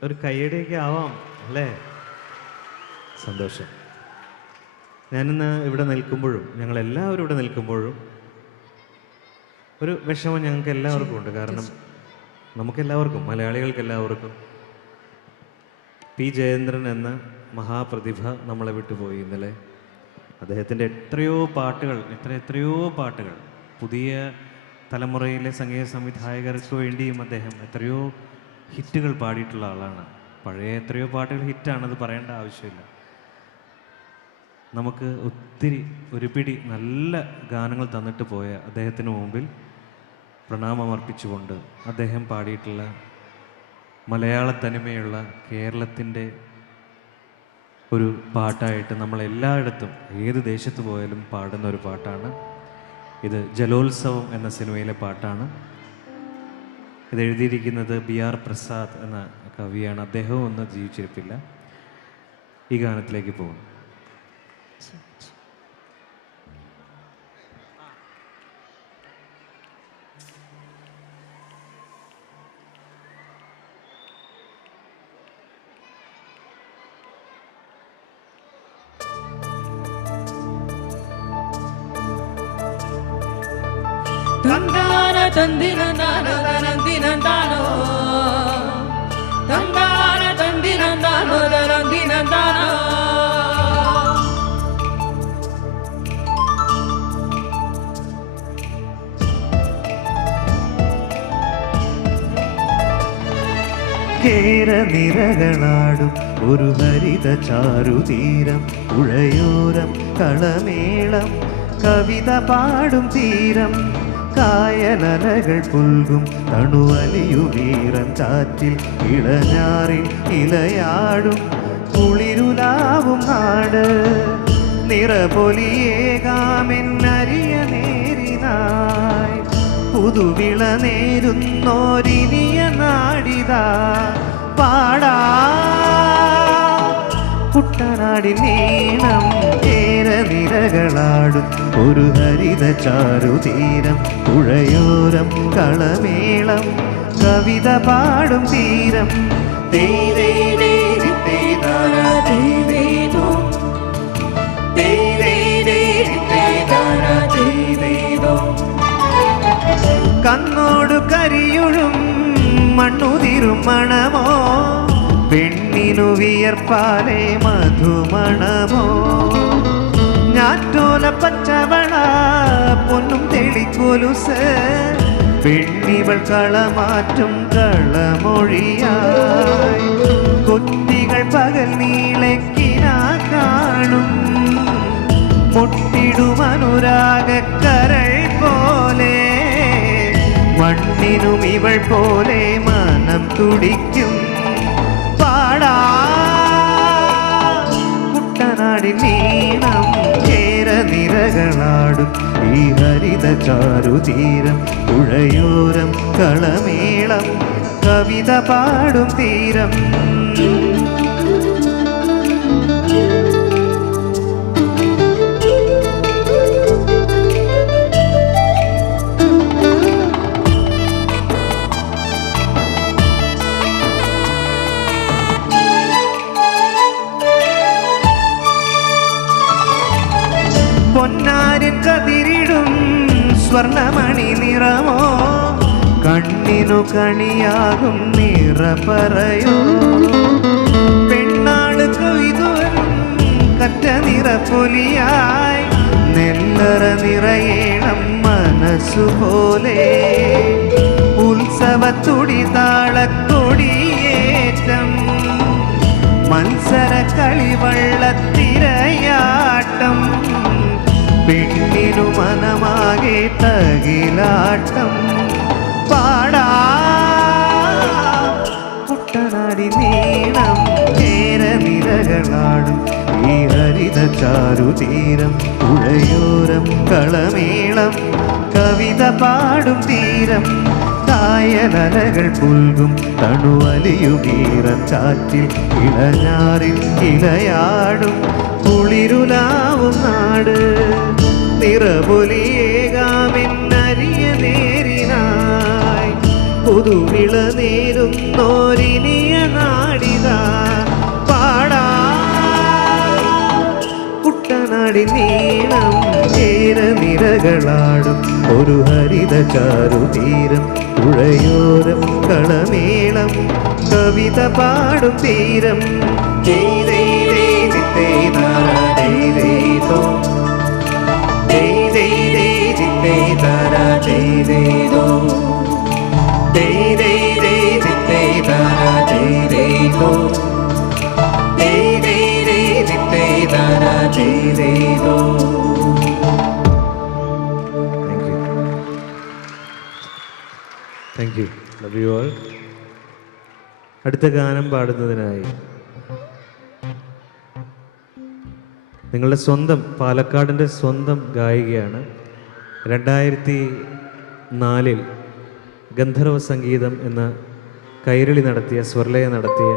ഒരു കയ്യടിയൊക്കെ ആവാം അല്ലേ? സന്തോഷം. ഞാനിന്ന് ഇവിടെ നിൽക്കുമ്പോഴും ഞങ്ങളെല്ലാവരും ഇവിടെ നിൽക്കുമ്പോഴും ഒരു വിഷമം ഞങ്ങൾക്ക് എല്ലാവർക്കും ഉണ്ട്. കാരണം നമുക്കെല്ലാവർക്കും, മലയാളികൾക്ക് എല്ലാവർക്കും P. ജയേന്ദ്രൻ എന്ന മഹാപ്രതിഭ നമ്മളെ വിട്ടുപോയി ഇന്നലെ. അദ്ദേഹത്തിൻ്റെ എത്രയോ പാട്ടുകൾ പുതിയ തലമുറയിലെ സംഗീത സംവിധായകർക്ക് വേണ്ടിയും അദ്ദേഹം എത്രയോ ഹിറ്റുകൾ പാടിയിട്ടുള്ള ആളാണ്. പഴയ എത്രയോ പാട്ടുകൾ ഹിറ്റാണത് പറയേണ്ട ആവശ്യമില്ല. നമുക്ക് ഒത്തിരി ഒരു പിടി നല്ല ഗാനങ്ങൾ തന്നിട്ട് പോയ അദ്ദേഹത്തിന് മുമ്പിൽ പ്രണാമം അർപ്പിച്ചുകൊണ്ട് അദ്ദേഹം പാടിയിട്ടുള്ള മലയാള തനിമയുള്ള കേരളത്തിൻ്റെ ഒരു പാട്ടായിട്ട് നമ്മളെല്ലായിടത്തും ഏത് ദേശത്ത് പോയാലും പാടുന്ന ഒരു പാട്ടാണ് ഇത്. ജലോത്സവം എന്ന സിനിമയിലെ പാട്ടാണ്. ഇത് എഴുതിയിരിക്കുന്നത് B.R. പ്രസാദ് എന്ന കവിയാണ്. അദ്ദേഹവും ഒന്നും ജീവിച്ചിരിപ്പില്ല. ഈ ഗാനത്തിലേക്ക് പോകും. തന്താന തന്ദിനന്താനോ തനന്ദിനന്താനോ തന്താന തന്ദിനന്താനോ തനന്ദിനന്താനോ കേരനിരകളാടും ഒരു ഹരിത ചാരുതീരം, പുഴയോരം കളമേളം കവിത പാടും തീരം, കായലലകൾ പുൽകും തണുവലിയുമീറൻ കാറ്റിൽ ഇളഞ്ഞാറിൽ ഇലയാടും കുളിരുലാവും നാട്, നിറപൊലിയേകാമെന്നരിയ നേരിനായി പുതുവിള നേരുന്നോരിനിയ നാടിതാ പാടാ കുട്ടനാടിൻ നീണം. കേരനിരകളാടും ഒരു ഹരിത ചാരുതീരം, പുഴയോരം കളമേളം കവിത പാടും തീരം. കണ്ണോടു കരിയുഴും മണ്ണുതിരും മണമോ, പെണ്ണിനു വിയർപ്പാലെ മധുമണമോ, ഞാറ്റോല പച്ചവള പൊന്നും തെളിക്കൊലുസ്, പെണ്ണിവൾ കളമാറ്റും കളമൊഴിയായി, കൊത്തികൾ പകൽ നീളക്കിനാ കാണും, മുട്ടിടുമനുരാഗക്കരൾ പോലെ, മണ്ണിനും ഇവൾ പോലെ മനം തുടിക്കും പാടാ കുട്ടനാടിൻ നീണം. കേരനിരകളാടും ഈ ഹരിത ചാരുതീരം, പുഴയോരം കളമേളം കവിത പാടും തീരം. കനി നിറമോ കണ്ണിനു കണിയാകും നിറ പറയോ പെണ്ണാള് കൊയ്തുവരും കറ്റ നിറപ്പൊലിയായി നെല്ലറ നിറയേണം മനസ്സുപോലെ ഉത്സവത്തുടി താളക്കൊടിയേറ്റം മത്സര കളിവള്ളത്തിരയാട്ടം പെണ്ണിനു മനമാകെ തകിലാട്ടം പാടാ കുട്ടനാടി നീളം നിരകളാടും ഈ ഹരിത ചാരുതീരം പുഴയോരം കളമേളം കവിത പാടും തീരം കായലകൾ പുൽകും തണുവലിയുകീറ ചാറ്റിൽ ഇളഞ്ഞാറിൽ ഇലയാടും കുളിരുലാവും നാട് നിറപൊലിയേകാമെന്നരിയ നേരിനായി പുതുവിള നേരുന്നോരിനിയ നാടിതാ പാടാ കുട്ടനാടി നീളം നിരകളാടും ഒരു ഹരിത ചാരുതീരം പുഴയോരം കളമേളം കവിത പാടും തീരം ജയ് ജയ് ജയ് ചിത്തേ താര ജയ് ജയ് തോ ജയ് ജയ് ജയ് ചിത്തേ താര ജയ് ജയ് തോ ജയ് ജയ് ജയ് ചിത്തേ താര ജയ് ജയ് തോ ജയ് ജയ് ജയ് ചിത്തേ താര ജയ് ജയ് തോ. Thank you. Love you all. അടുത്ത ഗാനം പാടുന്നതിനായി നിങ്ങളുടെ സ്വന്തം പാലക്കാടിൻ്റെ സ്വന്തം ഗായികയാണ്. 2004 ഗന്ധർവ സംഗീതം എന്ന കൈരളി നടത്തിയ സ്വർലയ നടത്തിയ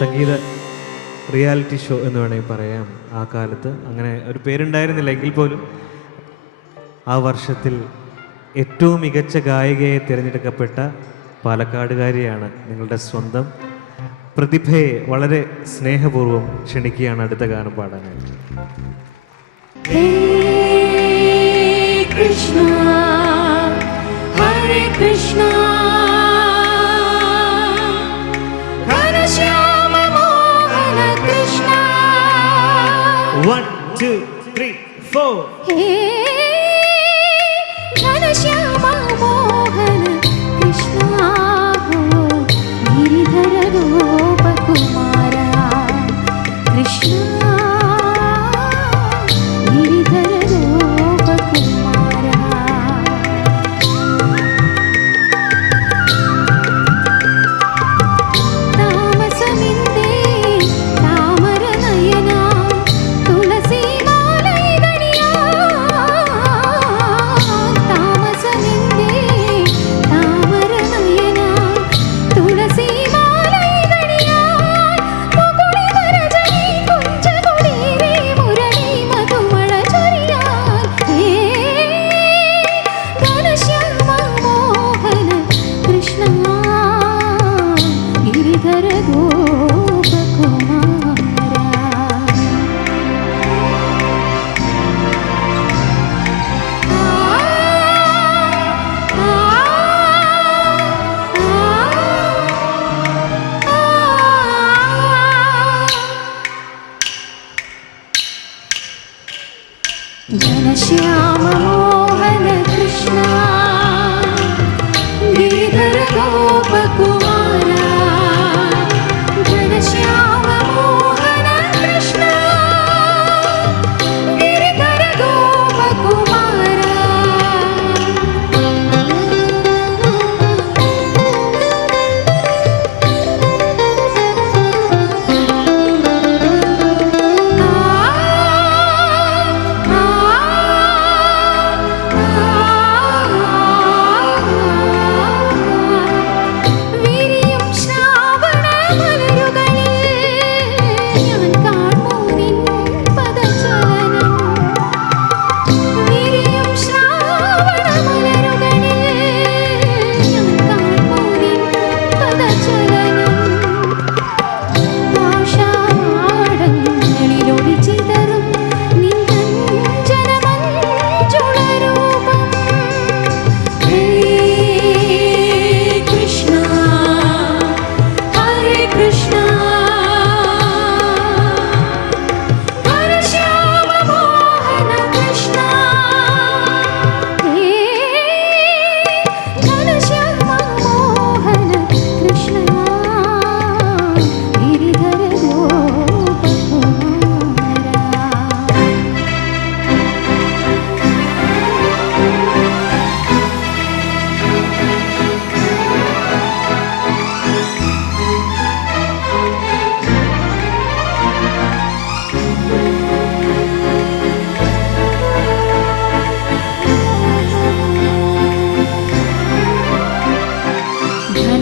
സംഗീത റിയാലിറ്റി ഷോ എന്ന് വേണമെങ്കിൽ പറയാം. ആ കാലത്ത് അങ്ങനെ ഒരു പേരുണ്ടായിരുന്നില്ല എങ്കിൽ പോലും ആ വർഷത്തിൽ ഏറ്റവും മികച്ച ഗായികയെ തിരഞ്ഞെടുക്കപ്പെട്ട പാലക്കാടുകാരിയാണ് നിങ്ങളുടെ സ്വന്തം പ്രതിഭയെ വളരെ സ്നേഹപൂർവ്വം ക്ഷണിക്കുകയാണ് അടുത്ത ഗാനം പാടാനായിട്ട്. കൃഷ്ണ ഹരേ കൃഷ്ണ ഘനശ്യാമ മോഹന കൃഷ്ണ 1 2 3 4 ഹേ ഘനശ്യാമ മോഹന കൃഷ്ണ ഗിരിധര ഗോപകുമാര കൃഷ്ണ ഗിരിധര ഗോപകുമാര താമസമിന്ദേ താമര നയന തുളസി മാലൈതനിയാ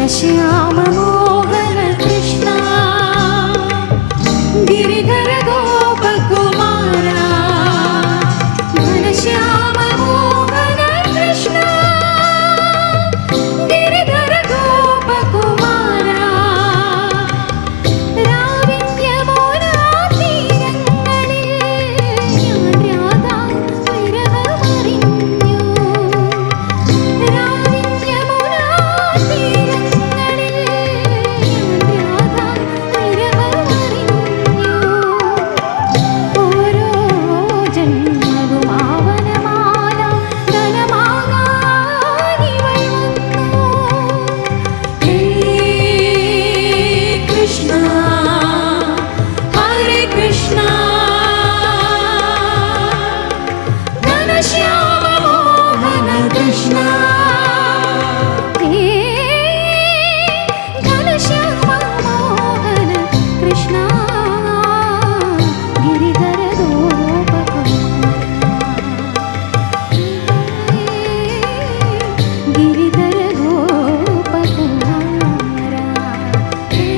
घनश्याम मोहन कृष्ण गिरिधर गोपकुमारा घनश्याम मोहन कृष्ण गिरिधर गोपकुमारा രാവിന്യമോരാ തീരങ്ങളിൽ ഞാൻ രാധാ വിരഹമറിഞ്ഞു രാവിന്യമോരാ തീരങ്ങളിൽ ഞാൻ രാധാ വിരഹമറിഞ്ഞു ഓരോ ജന്മവും ആവനമാല ധനമാകാനിവൾ വന്നു ഹേ കൃഷ്ണ ഹരേ കൃഷ്ണ ഘനശ്യാമ മോഹന കൃഷ്ണ ഹേ ഘനശ്യാമ മോഹന കൃഷ്ണ ഗിരിധര गिरिधर गोपकुमारा हे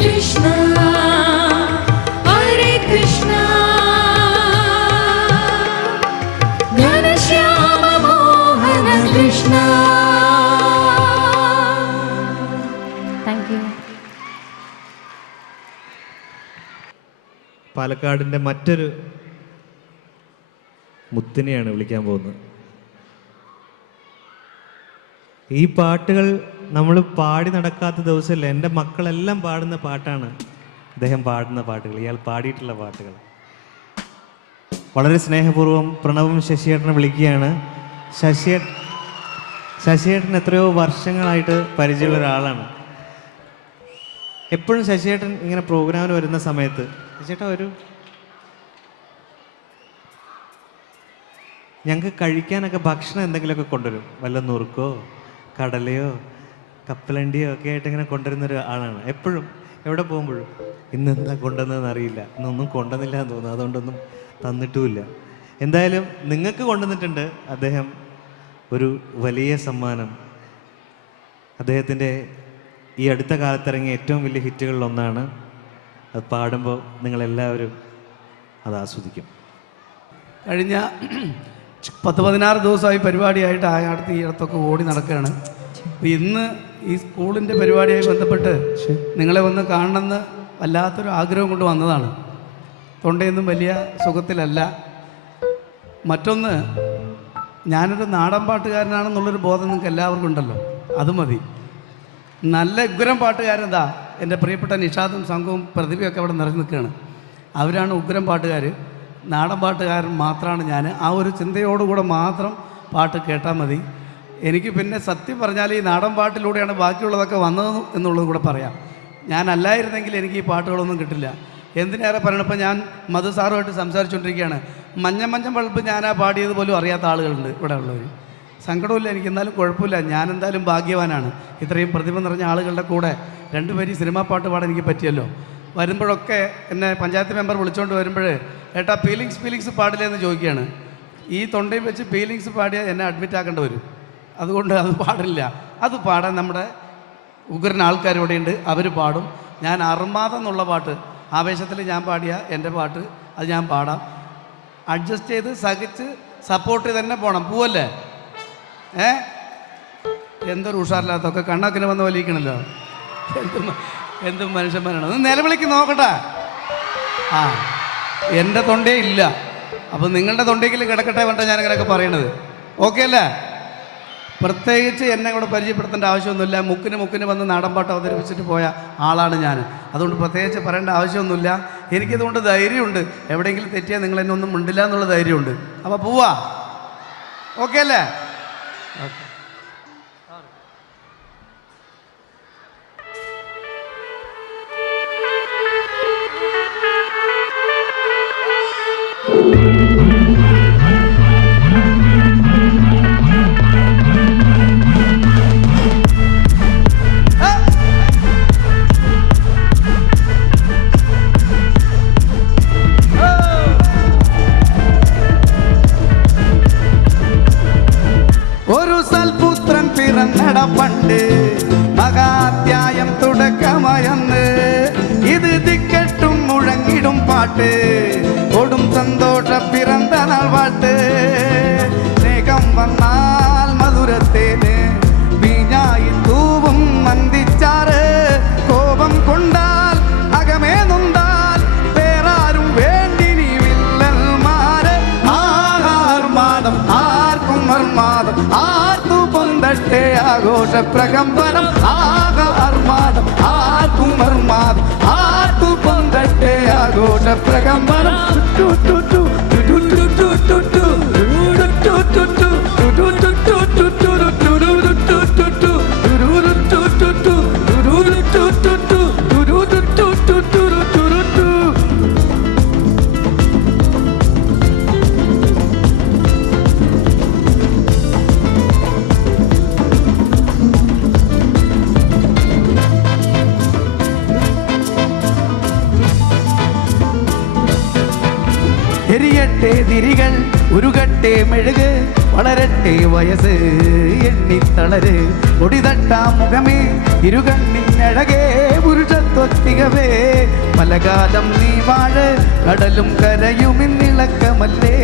कृष्ण हरे कृष्ण घनश्याम मोहन कृष्ण थैंक यू പാലക്കാടിൻ്റെ മറ്റൊരു മുത്തിനെയാണ് വിളിക്കാൻ പോകുന്നത്. ഈ പാട്ടുകൾ നമ്മൾ പാടി നടക്കാത്ത ദിവസമില്ല. എൻ്റെ മക്കളെല്ലാം പാടുന്ന പാട്ടാണ് അദ്ദേഹം പാടുന്ന പാട്ടുകൾ, ഇയാൾ പാടിയിട്ടുള്ള പാട്ടുകൾ. വളരെ സ്നേഹപൂർവ്വം പ്രണവും ശശിയേട്ടനെ വിളിക്കുകയാണ്. ശശിയേട്ടൻ എത്രയോ വർഷങ്ങളായിട്ട് പരിചയമുള്ള ഒരാളാണ്. എപ്പോഴും ശശിയേട്ടൻ ഇങ്ങനെ പ്രോഗ്രാമിന് വരുന്ന സമയത്ത് ശശിയേട്ടാ ഞങ്ങൾക്ക് കഴിക്കാനൊക്കെ ഭക്ഷണം എന്തെങ്കിലുമൊക്കെ കൊണ്ടുവരും. വല്ല നുറുക്കോ കടലയോ കപ്പലണ്ടിയോ ഒക്കെ ആയിട്ട് ഇങ്ങനെ കൊണ്ടുവരുന്ന ഒരു ആളാണ്. എപ്പോഴും എവിടെ പോകുമ്പോഴും ഇന്നെന്താ കൊണ്ടുവന്നതെന്ന് അറിയില്ല, ഇന്നൊന്നും കൊണ്ടുവന്നില്ല എന്ന് തോന്നുന്നു, അതുകൊണ്ടൊന്നും തന്നിട്ടുമില്ല. എന്തായാലും നിങ്ങൾക്ക് കൊണ്ടുവന്നിട്ടുണ്ട് അദ്ദേഹം ഒരു വലിയ സമ്മാനം. അദ്ദേഹത്തിൻ്റെ ഈ അടുത്ത കാലത്തിറങ്ങിയ ഏറ്റവും വലിയ ഹിറ്റുകളിലൊന്നാണ്. അത് പാടുമ്പോൾ നിങ്ങളെല്ലാവരും അത് ആസ്വദിക്കും. കഴിഞ്ഞ 10-16 ദിവസമായി പരിപാടിയായിട്ട് ആയടുത്ത് ഈ ഇടത്തൊക്കെ ഓടി നടക്കുകയാണ്. അപ്പോൾ ഇന്ന് ഈ സ്കൂളിൻ്റെ പരിപാടിയായി ബന്ധപ്പെട്ട് നിങ്ങളെ ഒന്ന് കാണണമെന്ന് വല്ലാത്തൊരു ആഗ്രഹം കൊണ്ട് വന്നതാണ്. തൊണ്ടയൊന്നും വലിയ സുഖത്തിലല്ല. മറ്റൊന്ന്, ഞാനൊരു നാടൻ പാട്ടുകാരനാണെന്നുള്ളൊരു ബോധം നിങ്ങൾക്ക് എല്ലാവർക്കും ഉണ്ടല്ലോ, അത് മതി. നല്ല ഉഗ്രം പാട്ടുകാരെന്താ എൻ്റെ പ്രിയപ്പെട്ട നിഷാദും സംഘവും പ്രതിഭയൊക്കെ അവിടെ നിറഞ്ഞു നിൽക്കുകയാണ്. അവരാണ് ഉഗ്രം പാട്ടുകാർ. നാടൻ പാട്ടുകാരൻ മാത്രമാണ് ഞാൻ. ആ ഒരു ചിന്തയോടുകൂടെ മാത്രം പാട്ട് കേട്ടാൽ മതി. എനിക്ക് പിന്നെ സത്യം പറഞ്ഞാൽ ഈ നാടൻ പാട്ടിലൂടെയാണ് ബാക്കിയുള്ളതൊക്കെ വന്നത് എന്നുള്ളത് കൂടെ പറയാം. ഞാനല്ലായിരുന്നെങ്കിൽ എനിക്ക് ഈ പാട്ടുകളൊന്നും കിട്ടില്ല. എന്തിനേറെ പറയണം, ഇപ്പം ഞാൻ മധു സാറുമായിട്ട് സംസാരിച്ചുകൊണ്ടിരിക്കുകയാണ്. മഞ്ഞ ബൾബ് ഞാനാ പാടിയത് പോലും അറിയാത്ത ആളുകളുണ്ട് ഇവിടെ ഉള്ളവർ. സങ്കടമില്ല എനിക്ക്, എന്നാലും കുഴപ്പമില്ല. ഞാൻ എന്തായാലും ഭാഗ്യവാനാണ്. ഇത്രയും പ്രതിഭ നിറഞ്ഞ ആളുകളുടെ കൂടെ 2 വരി സിനിമാ പാട്ട് പാടാൻ എനിക്ക് പറ്റിയല്ലോ. വരുമ്പോഴൊക്കെ എന്നെ പഞ്ചായത്ത് മെമ്പർ വിളിച്ചുകൊണ്ട് വരുമ്പോൾ ഏട്ടാ ഫീലിങ്സ് പാടില്ല എന്ന് ചോദിക്കുകയാണ്. ഈ തൊണ്ടയിൽ വെച്ച് ഫീലിങ്സ് പാടിയാൽ എന്നെ അഡ്മിറ്റ് ആക്കേണ്ടി വരും. അതുകൊണ്ട് അത് പാടില്ല. അത് പാടാൻ നമ്മുടെ ഉഗ്രൻ ആൾക്കാർ ഇവിടെയുണ്ട്, അവർ പാടും. ഞാൻ അർമാദം എന്നുള്ള പാട്ട് ആവേശത്തിൽ ഞാൻ പാടിയ എൻ്റെ പാട്ട് അത് ഞാൻ പാടാം. അഡ്ജസ്റ്റ് ചെയ്ത് സഹിച്ച് സപ്പോർട്ട് തന്നെ പോകണം. പോവല്ലേ? എന്തൊരു ഉഷാറില്ലാത്തൊക്കെ കണ്ണാക്കിന് വന്ന് വലിക്കണല്ലോ. എന്തും മനുഷ്യന്മാരാണ്. ഒന്ന് നിലവിളിക്ക് നോക്കട്ടെ. ആ എൻ്റെ തൊണ്ടേ ഇല്ല, അപ്പം നിങ്ങളുടെ തൊണ്ടയിൽ കിടക്കട്ടെ വേണ്ട ഞാനിങ്ങനെയൊക്കെ പറയണത്. ഓക്കെ അല്ലേ? പ്രത്യേകിച്ച് എന്നെ കൂടെ പരിചയപ്പെടുത്തേണ്ട ആവശ്യമൊന്നുമില്ല. മുക്കിന് വന്ന് നാടൻപാട്ട് അവതരിപ്പിച്ചിട്ട് പോയ ആളാണ് ഞാൻ. അതുകൊണ്ട് പ്രത്യേകിച്ച് പറയേണ്ട ആവശ്യമൊന്നുമില്ല. എനിക്കതുകൊണ്ട് ധൈര്യമുണ്ട്. എവിടെയെങ്കിലും തെറ്റിയാൽ നിങ്ങൾ എന്നെ ഒന്നും മിണ്ടില്ല എന്നുള്ള ധൈര്യമുണ്ട്. അപ്പോൾ പോവാ. ഓക്കെ അല്ലേ? ഓക്കെ. ഒരു பிறந்த நாள் வாழ்த்து மேகம் வந்தால் மதுரத்தேனே வீணாயின் தூவும் மந்திச்சாறு கோபம் கொண்டால் அகமே நொந்தால் வேறாரும் வேண்டி நீ வில்லல் மாறு ஆகார் மாதம் ஆர்க்கும் மர்மாதம் ஆர்த்து பொந்தட்டே ஆഘോഷ പ്രകമ്പനം ആകാർ മാതം ആർക്കും മർമാദം ആർക്കു പൊന്തട്ടെ ആഘോഷ പ്രകമ്പനം എരിയട്ടെ തിരികൾ ഉരുകട്ടെ മെഴുക് വളരട്ടെ വയസ്സ് എണ്ണിത്തളര് ഒടിതട്ടാ മുഖമേ ഇരുകണ്ണിനഴകേ പുരുഷത്വത്തികവേ പലകാലം നീ വാഴ് കടലും കരയും ഇന്നിളക്കമല്ലേ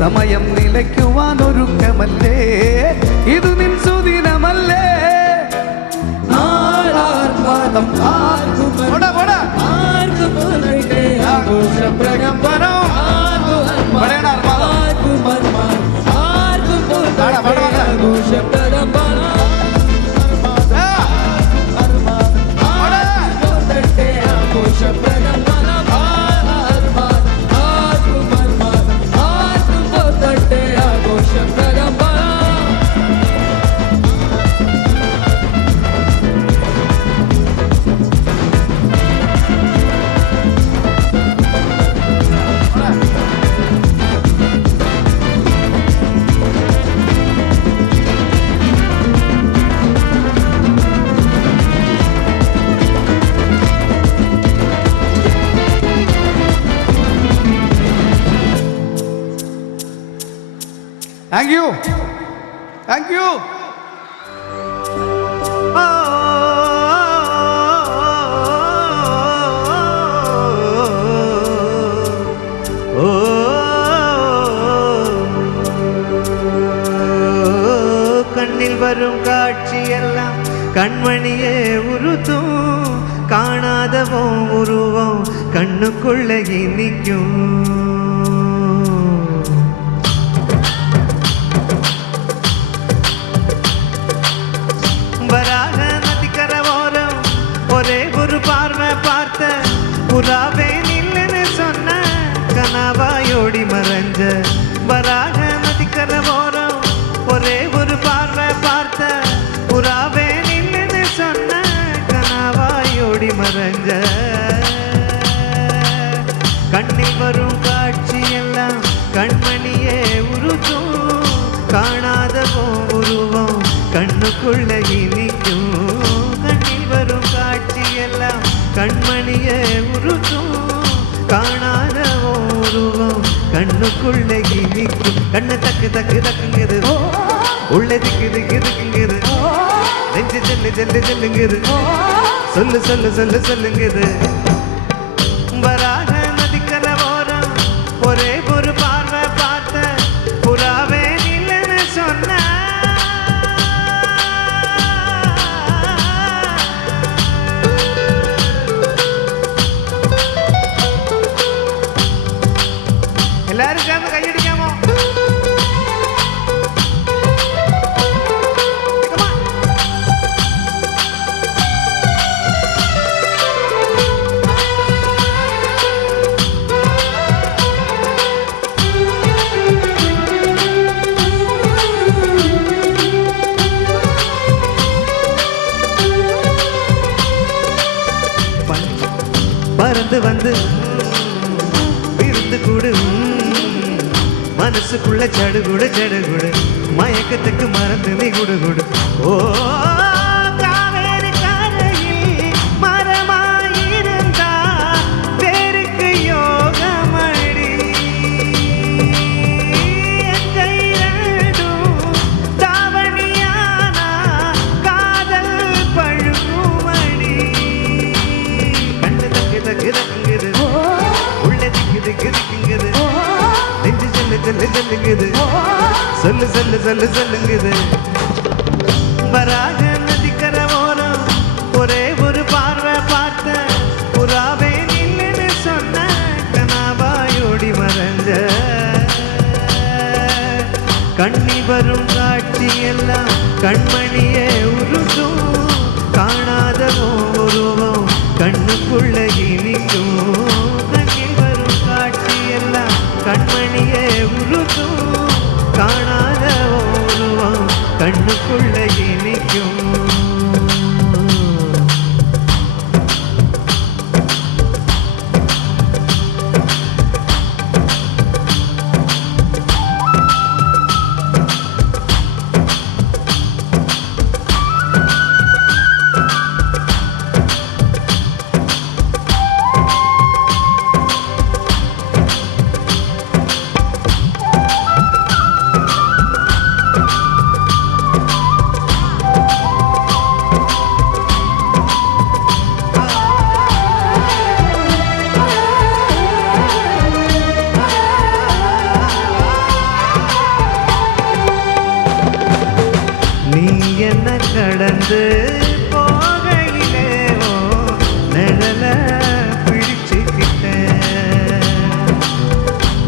സമയം നിലയ്ക്കുവാനൊരുക്കമല്ലേ ഇത് നിൻ സുദിനമല്ലേ ആർക്കും ആഘോഷ പ്രകമ്പനം Thank you. Thank you. கண்ணில் வரும் காட்சியெல்லாம் கண்மணியே உருத்தும் காணாதவோ உருவம் கண்ணுக்குள்ள நிற்கும் வராக நதிக்கரவோரம் ஒரே ஒரு பார்வை பார்த்த புறாவே நில்லுன்னு சொன்ன கனவாயோடி மறைஞ்ச வராக நதிக்கரவோரம் ஒரே ஒரு பார்வை பார்த்த புறாவே நில்லுன்னு சொன்ன கனவாயோடி மறைஞ்ச கண்ணில் வரும் காட்சியெல்லாம் கண்மணியே உருத்தும் காணாதவோ உருவம் கண்ணுக்குள்ள இனிக்கும் கண்ணில் வரும் காட்சியெல்லாம் கண்மணியே உருத்தும் காணாத உருவம் கண்ணுக்குள்ள இனிக்கும் கண்ணு தக்கு தக்கு தக்குங்குது உள்ள திக்கு திக்கு திக்குங்குது நெஞ்சு செல்லு செல்லு செல்லுங்குது சொல்லு சொல்லு சொல்லு சொல்லுங்குது வராக நதிக்கர ஓரம் ஒரே ஒரு பார்வை பார்த்த புறாவே நில்லுன்னு சொன்ன எல்லாரும் சேர்ந்து கையடிக்காமோ பறந்து வந்து விருந்து கூடு மனசுக்குள்ள சடுகுடு சடுகுடு மயக்கத்துக்கு மறந்து நீ குடு குடு ஓ காவேரி கரையில் மரமாயிருந்தா பேருக்கு யோகமடி தாவணியானா காதல் பழுகுமடி கண்ணு தக்கு தக்கு தக்குங்குது உள்ள திக்கு திக்கு திக்குங்குது சொல்லு சொல்லுங்குது வராக நதிக்கரை ஓரம் ஒரே ஒரு பார்வை பார்த்த புறாவே நில்லுன்னு சொன்ன கனாபாயோடி மறைஞ்ச கண்ணி வரும் காட்சி எல்லாம் கண்மணியே உருகும் காணாத உருவம் கண்ணுக்குள்ள இனிக்கும் கண்ணில் வரும் காட்சி எல்லாம் கண்மணியே உருகும் காணாத உருவம் கண்ணுக்குள்ள இனிக்கும் நீ என்ன கடந்து போகையிலே நிழல பிடிச்சுக்கிட்ட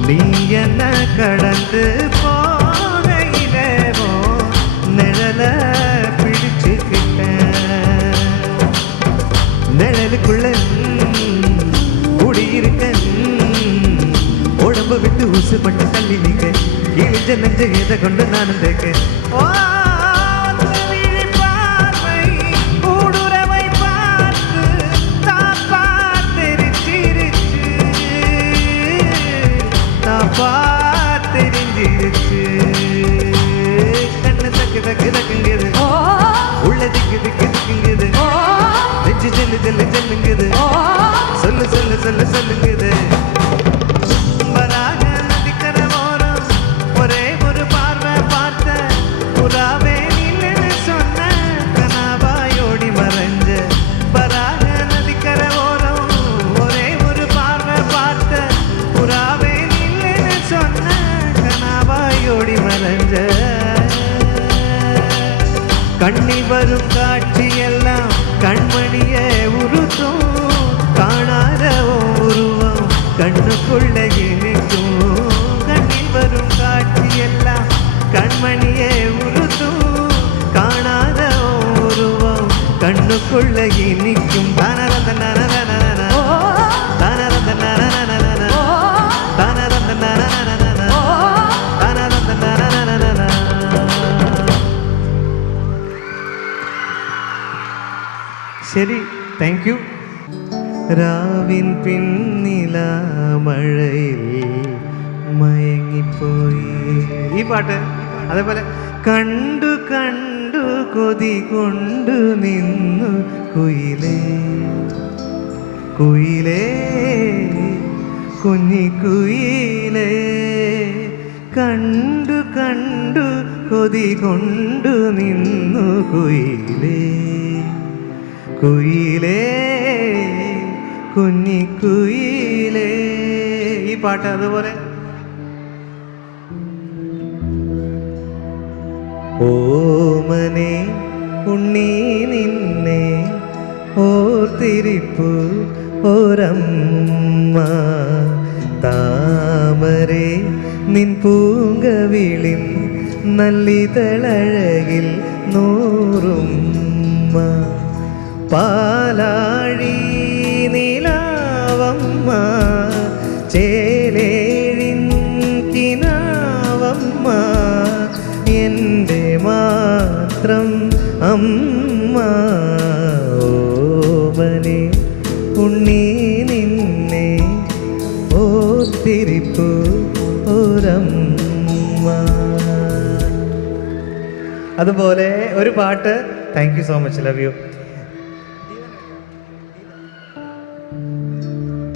நீ என்ன கடந்து போகையிலே நிழல பிடிச்சுக்கிட்ட நிழலுக்குள்ள குடியிருக்க உடம்பு விட்டு ஊசு பட்டு தள்ளி நிக்க இழிஞ்ச நெஞ்ச எதை கொண்டு நானும் தேக்க தெரிஞ்சிருச்சு கண்ணு தக்கு தக்கு தக்குங்குது உள்ள திக்கு திக்கு திக்குங்குது நெஞ்சு ஜெல்லு ஜெல்லு ஜெல்லுங்குது சொல்லு சொல்லு சொல்லு சொல்லுங்குது வராக நதிக்கரை ஓரம் ஒரே ஒரு பார்வை பார்த்த புறாவே நில்லுன்னு சொன்ன கனாபாயோடி மறைஞ்ச வராக நதிக்கரை ஓரம் ஒரே ஒரு பார்வை பார்த்த புறாவே சொன்ன கனாபாயோடி மறைஞ்ச கண்ணி வரும் காட்சி எல்லாம் கண்மணியே உருத்தும் காணாத உருவம் கண்ணுக்குள்ள இனிக்கும் கண்ணி வரும் காட்சி எல்லாம் கண்மணியே உருத்தும் காணாத உருவம் கண்ணுக்குள்ள இனிக்கும் தானரந்த நனநன தானரந்த நனநன தானரந்த நனநன தானரந்த நனநன ശരി താങ്ക് യു രാവിൻ പിന്നില മഴയിൽ മയങ്ങിപ്പോയി ഈ പാട്ട് അതേപോലെ കണ്ടു കണ്ടു കൊതി കൊണ്ടു നിന്നു കുയിലേ കുയിലേ കുഞ്ഞിക്കുയിലേ കണ്ടു കണ്ടു കൊതി കൊണ്ടു നിന്നു കുയിലേ കുയിലേ കുഞ്ഞിക്കുയിലേ ഈ പാട്ട് അതുപോലെ ഓമനെ ഉണ്ണി നിന്നെ ഓർത്തിരിപ്പു ഒരമ്മ താമരേ നിൻ പൂങ്കവിളിൻ നല്ലിതളഴകിൽ നൂറുമ്മ പാലാഴി നിലാവമ്മ ചേലേഴിൻ കിനാവമ്മ എൻ്റെ മാത്രം അമ്മ ഓമനെ ഉണ്ണി നിന്നെ ഓർത്തിരിപ്പു ഒരമ്മ അതുപോലെ ഒരു പാട്ട് thank you so much love you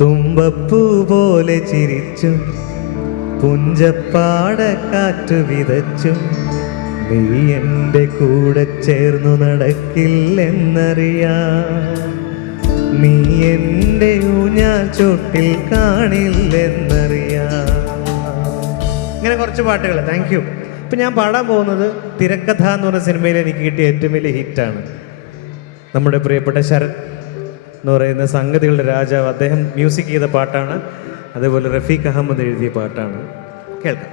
തുമ്പപ്പൂ പോലെ ചിരിച്ചും പുഞ്ചപ്പാടക്കാറ്റു വിതച്ചും നീ എൻ്റെ കൂടെ ചേർന്നു നടക്കില്ലെന്നറിയാം നീ എൻ്റെ ഊഞ്ഞാൽ ചോട്ടിൽ കാണില്ലെന്നറിയാം ഇങ്ങനെ കുറച്ച് പാട്ടുകൾ താങ്ക് യു ഇപ്പം ഞാൻ പാടാൻ പോകുന്നത് തിരക്കഥ എന്ന് പറഞ്ഞ സിനിമയിൽ എനിക്ക് കിട്ടിയ ഏറ്റവും വലിയ ഹിറ്റാണ്. നമ്മുടെ പ്രിയപ്പെട്ട ശരത് എന്ന് പറയുന്ന സംഗതികളുടെ രാജാവ്, അദ്ദേഹം മ്യൂസിക് ചെയ്ത പാട്ടാണ്. അതേപോലെ റഫീഖ് അഹമ്മദ് എഴുതിയ പാട്ടാണ്. കേൾക്കാം.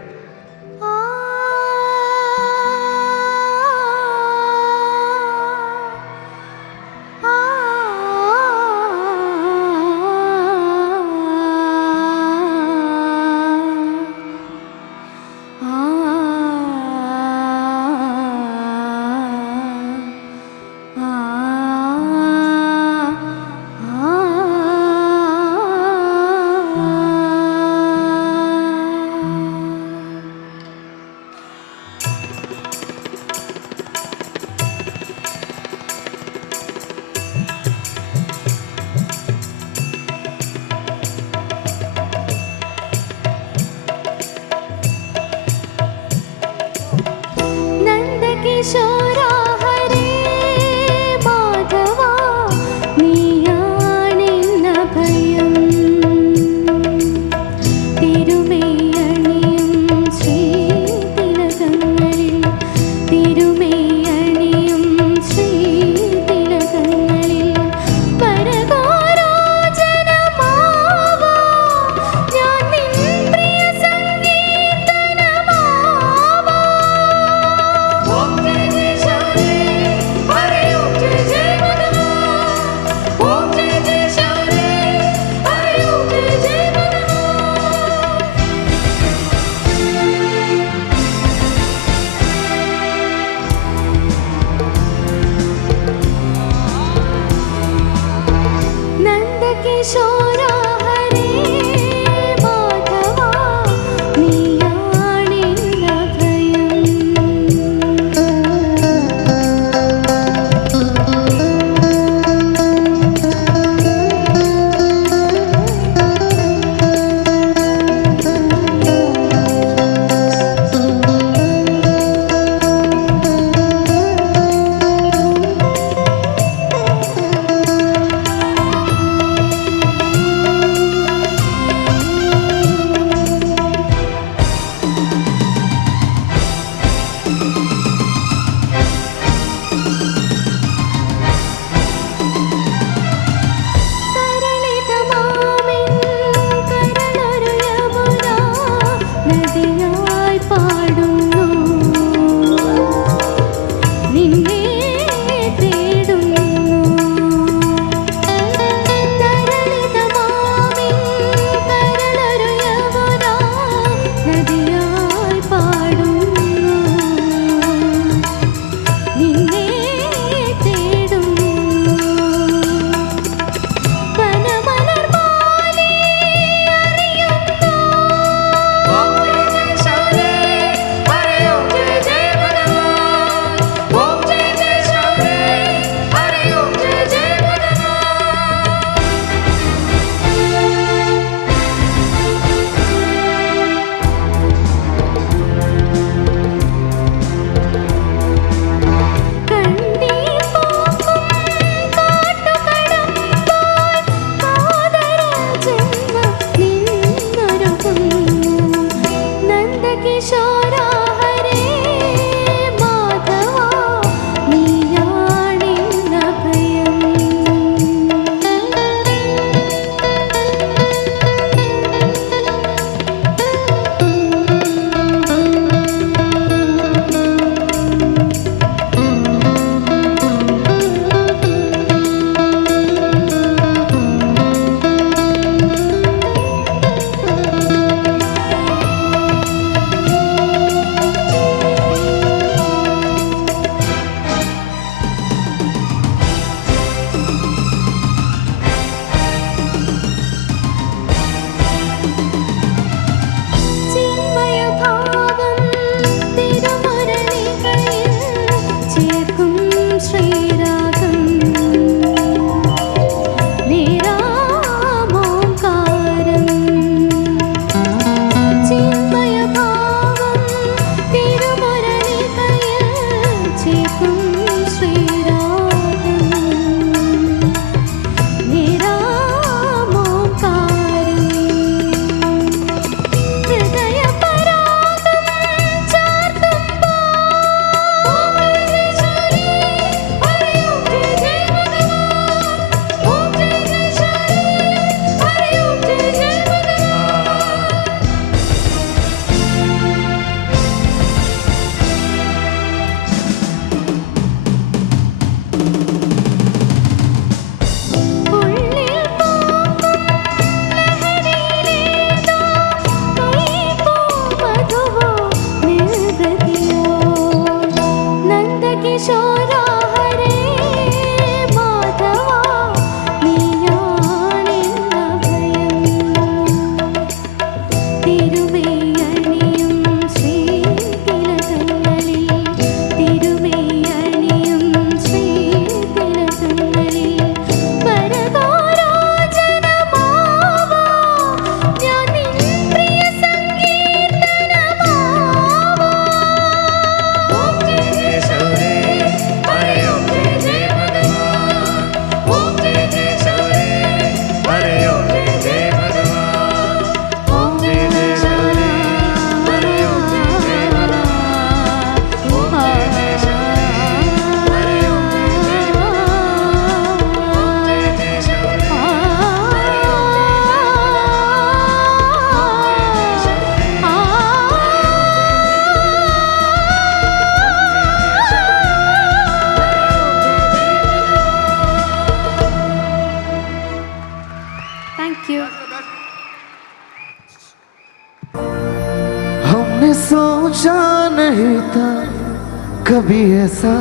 कभी ऐसा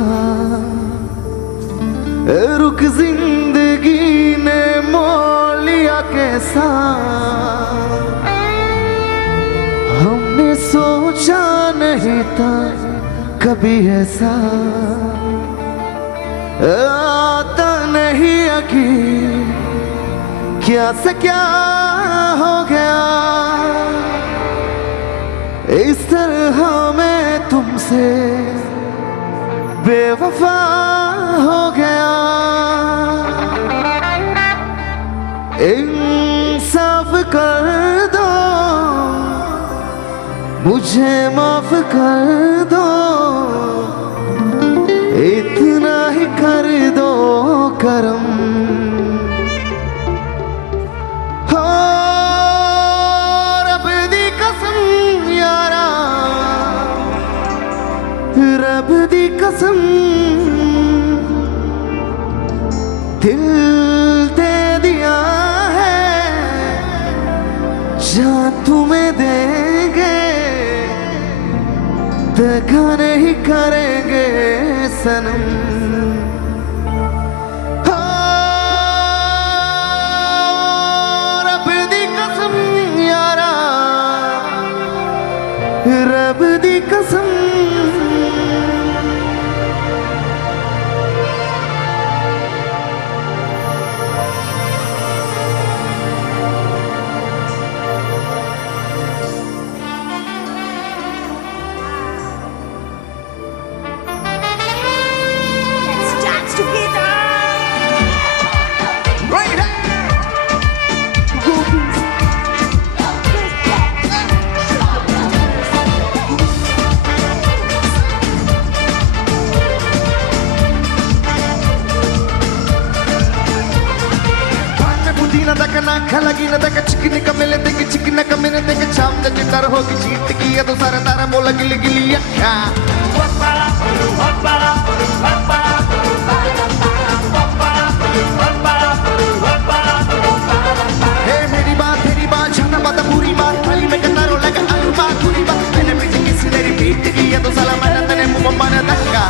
रुक जिंदगी ने मोल लिया कैसा हमने सोचा नहीं था कभी ऐसा आता नहीं यकीन क्या से क्या हो गया इस तरह मैं तुमसे बेवफा हो गया इंसाफ कर दो मुझे माफ कर दो इतना ही कर दो करम हो रब दी कसम यारा रब दी कसम दिल दे दिया है जान तुम्हें देंगे देखा नहीं करेंगे सनम रब दी कसम यारा रब दी कसम लगी न तक चिकनी कमिले तक चिकन कमिले तक चाम तक डर होगी जीत की ये तो सारा तारा बोला गिली गिली अक्खा हे मेरी बात छाना बात पूरी बात थाली में करना रो लगा आलू बात पूरी बात मैंने पीछे किसी ने रिपीट की ये तो साला मैंने तने मुंह माना धक्का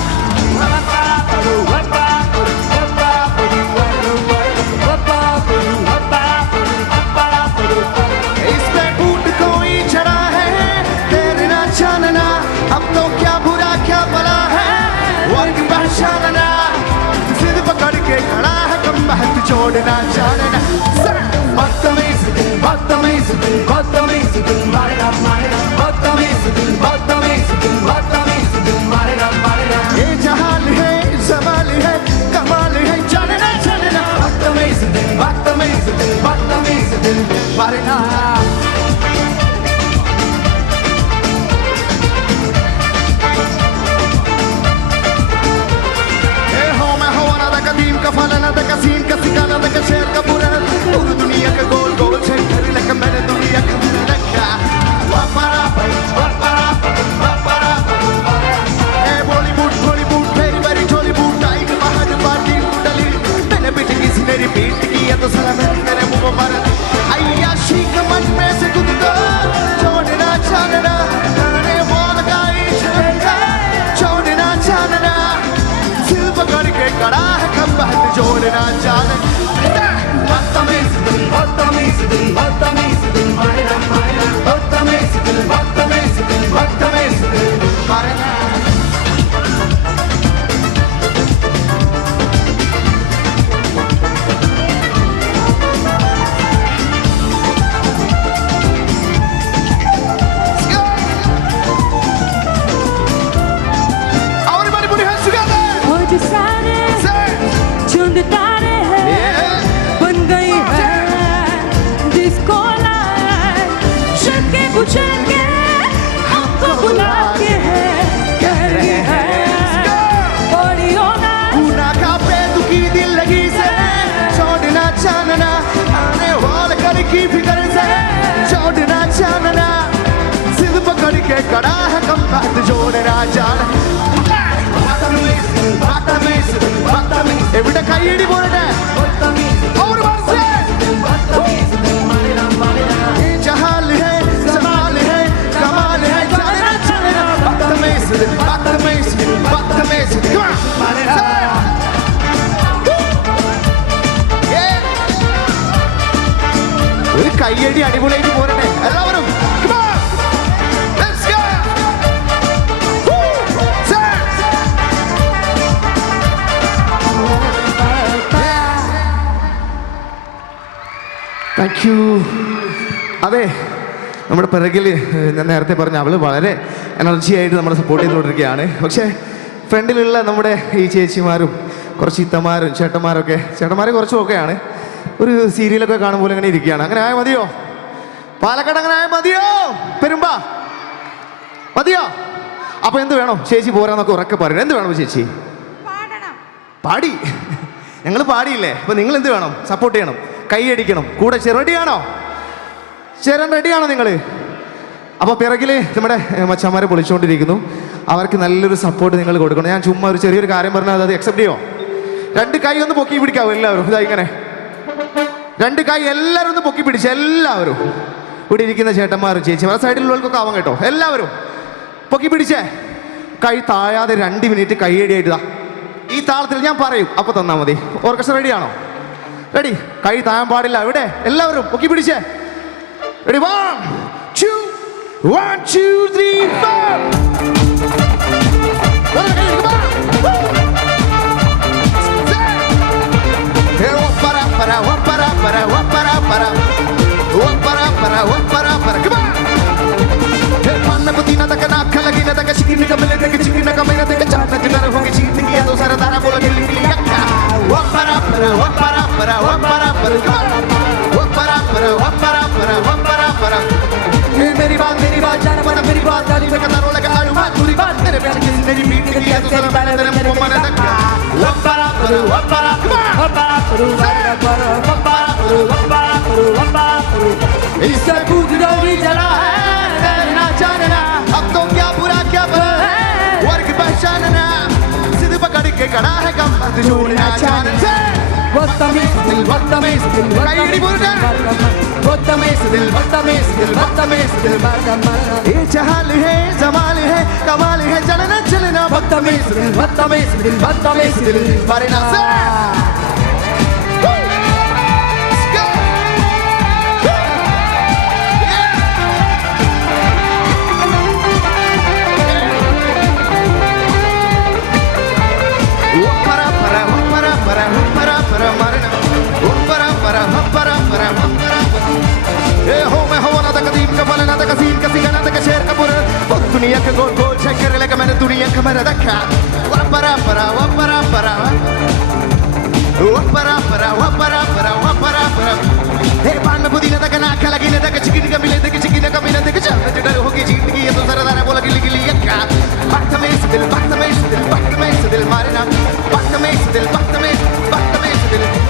अब तो क्या बुरा क्या भला है वर्ग पहचानना जिद पकड़ के खड़ा है कम बहत छोड़ना जानना बदतमीज दिल बदतमीज दिल बदतमीज दिल मारेगा मारेगा बदतमीज दिल बदतमीज दिल बदतमीज दिल मारेगा मारेगा ये जहाल है जमाल है कमाल है जानना जानना बदतमीज दिल बदतमीज दिल बदतमीज दिल मारेगा का फलाना तक सीन का सिकाना तक शेर का पूरा पूरी दुनिया का गोल गोल सेंटर लगा मैंने दुनिया का रखा वापरा ए बॉलीवुड वेरी बॉलीवुड टाइग बाहर पार्टी डाली मैंने पीछे किसी ने रिपीट किया तो साला मेरे मुंह में मारा अय्याशी का मन में से खुद को छोड़ना चाहना गाने बोल गाई छोड़ना चाहना सिर पकड़ के खड़ा है बहत जोड़ना जाने बदतमीज दिल बदतमीज दिल बदतमीज दिल मारेगा मारेगा बदतमीज दिल बदतमीज दिल बदतमीज दिल मारेगा हमको बुला के कह रहे हैं का पे दुखी दिल लगी से छोड़ना चाहना आने वाले कर की फिक्र से छोड़ना चाहना सिर पकड़ के खड़ा है कम बात जोड़ना जाना एविडे कईयड़ी बोलने और जहाल है जमाल है कमाल है बदतमीज amazing. Come on. Yeah. ഒരു കയ്യടി അടിപൊളിയായിട്ട് പോരട്ടെ എല്ലാവരും. Come on. Let's go. Woo. Sir. Thank you. അതെ, നമ്മുടെ പിറകിൽ ഞാൻ നേരത്തെ പറഞ്ഞ അവൾ വളരെ എനർജി ആയിട്ട് നമ്മളെ സപ്പോർട്ട് ചെയ്തുകൊണ്ടിരിക്കുകയാണ്. പക്ഷേ ഫ്രണ്ടിലുള്ള നമ്മുടെ ഈ ചേച്ചിമാരും കുറച്ച് ഇത്തമാരും ചേട്ടന്മാരൊക്കെ, ചേട്ടന്മാർ കുറച്ചുമൊക്കെയാണ്, ഒരു സീരിയലൊക്കെ കാണുമ്പോൾ ഇങ്ങനെ ഇരിക്കുകയാണ്. അങ്ങനെ ആയ മതിയോ? പാലക്കാട് അങ്ങനെ ആയ മതിയോ? പെരുമ്പ മതിയോ? അപ്പോൾ എന്ത് വേണം? ചേച്ചി പോരാന്നൊക്കെ ഉറക്കെ പറയണം. എന്ത് വേണം ചേച്ചി? പാടി. ഞങ്ങൾ പാടിയില്ലേ? അപ്പോൾ നിങ്ങൾ എന്ത് വേണം? സപ്പോർട്ട് ചെയ്യണം, കൈയടിക്കണം, കൂടെ റെഡിയാണോ? ചേരാൻ റെഡിയാണോ നിങ്ങൾ? അപ്പോൾ പിറകിൽ നമ്മുടെ മച്ചന്മാരെ പൊളിച്ചുകൊണ്ടിരിക്കുന്നു. അവർക്ക് നല്ലൊരു സപ്പോർട്ട് നിങ്ങൾ കൊടുക്കണം. ഞാൻ ചുമ്മാ ഒരു ചെറിയൊരു കാര്യം പറഞ്ഞാൽ അത് അക്സെപ്റ്റ് ചെയ്യോ? രണ്ട് കൈ ഒന്ന് പൊക്കി പിടിക്കാവോ എല്ലാവരും? ഇതാ ഇങ്ങനെ രണ്ട് കൈ എല്ലാവരും ഒന്ന് പൊക്കി പിടിച്ച്, എല്ലാവരും ഇവിടെ ഇരിക്കുന്ന ചേട്ടന്മാരും ചേച്ചിമാരും സൈഡിലുള്ളവർക്കൊക്കെ ആവാം കേട്ടോ. എല്ലാവരും പൊക്കി പിടിച്ചേ. കൈ താഴാതെ 2 മിനിറ്റ് കൈയടിയായിട്ടാ ഈ താളത്തിൽ ഞാൻ പറയും, അപ്പോൾ തന്നാൽ മതി. ഓർക്കസ്ട്ര റെഡിയാണോ? റെഡി? കൈ താഴാൻ പാടില്ല. ഇവിടെ എല്ലാവരും പൊക്കി പിടിച്ചേ. Ready? 1, 2, 1, 2, 3, 4. Come on. Hey, para. Come on. Hey, panna putina da kana khala gina da chicken ka mele da chicken ka mele da chana ka dar hoge cheat ki do sara dara bola gili gili yakka. Para. मेरी बात जाने वाला मेरी बात गाली में कतारों लगा आलू बात पूरी बात मेरे प्यार की जिंदगी बीत गई है तो सारा पहले तेरे मुंह में धक्का वपरा इससे पूछ डोरी जला है ना जानना अब तो क्या बुरा क्या भला है वर्ग पहचानना सिद्ध पकड़ के खड़ा है कम मत जोड़ना जानना बदतमीज दिल कईड़ी बुर्गा बदतमीज दिल ये जहाल है जमाल है कमाल है चलना बदतमीज दिल मारना से दुनिया के गोल गोल चेक कर लेगा मैंने दुनिया का मेरा देखा वपरा हे पान में पुदीना तक ना खा लगी ना तक चिकन का मिले तक चल डर होगी जीत की ये तो सारा दाना बोला गिली गिली यक्का बदतमीज दिल मारना बदतमीज दिल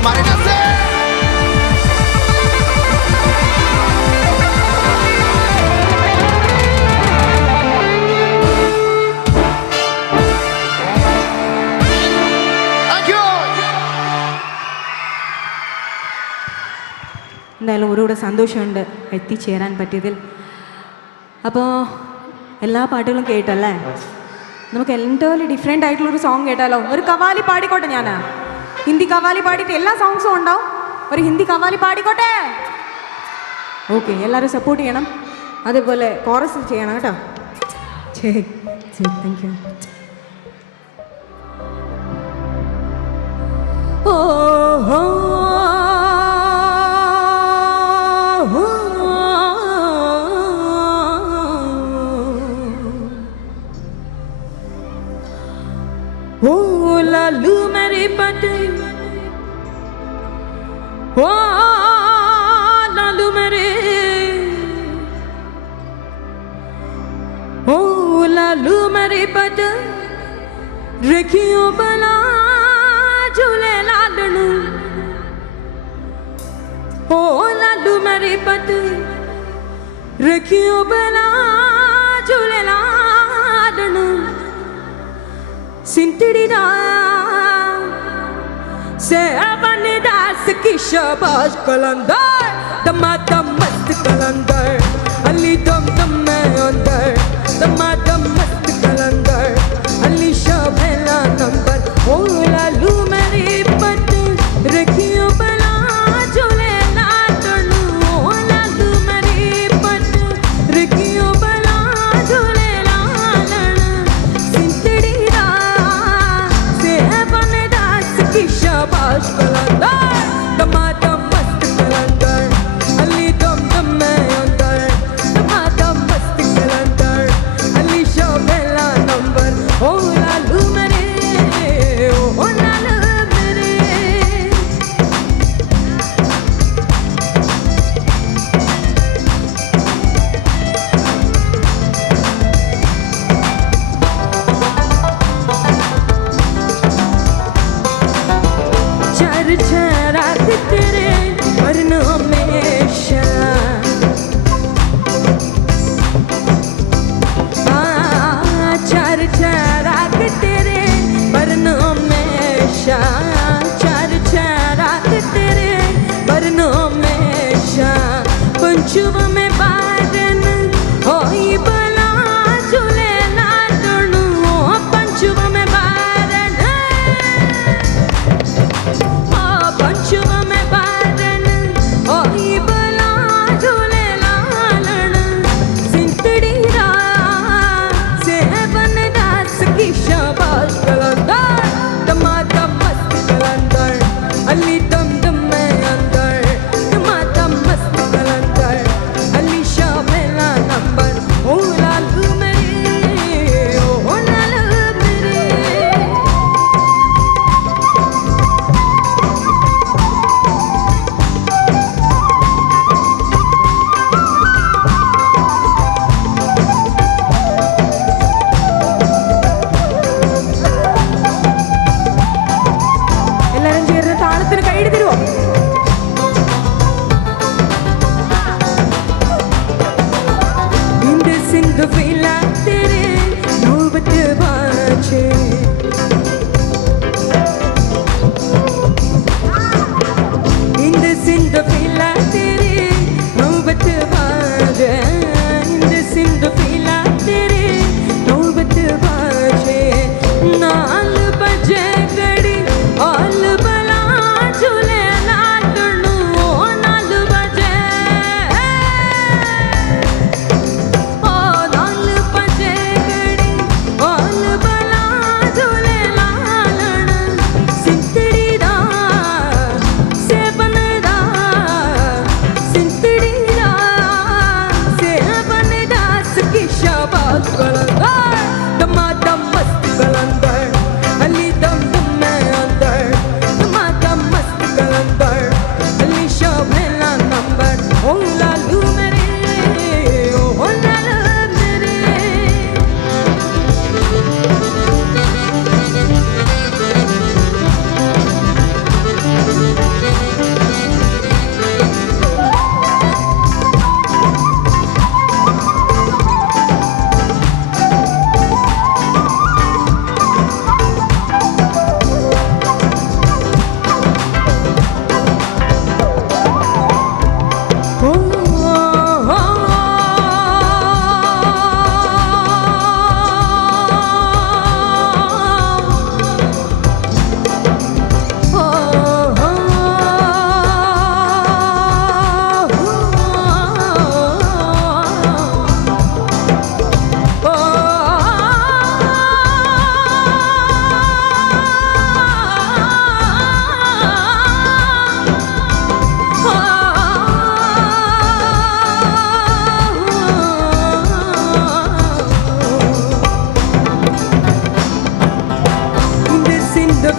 मारना से എന്തായാലും ഒരുകൂടെ സന്തോഷമുണ്ട് എത്തിച്ചേരാൻ പറ്റിയതിൽ. അപ്പോൾ എല്ലാ പാട്ടുകളും കേട്ടല്ലേ? നമുക്ക് എൻ്റർലി ഡിഫറെൻ്റ് ആയിട്ടുള്ളൊരു സോങ് കേട്ടാലോ? ഒരു കവാലി പാടിക്കോട്ടെ. ഞാൻ ഹിന്ദി കവാലി പാടിയിട്ട് എല്ലാ സോങ്സും ഉണ്ടാവും. ഒരു ഹിന്ദി കവാലി പാടിക്കോട്ടെ. ഓക്കെ, എല്ലാവരും സപ്പോർട്ട് ചെയ്യണം. അതേപോലെ കോറസ് ചെയ്യണം കേട്ടോ. ശരി, താങ്ക് യു. ഓ लालू मेरे पटे ओ लालू मेरे ओ लालू मेरे पटे रखियो बना झूले लालू ओ लालू मेरे पटे रखियो बना झूले लालू सिंटड़ीना से अपन दास की शाबाश कलंदर दमादम मस्त कलंदर अली दम दम में अंदर दमादम मस्त कलंदर अली शाबेला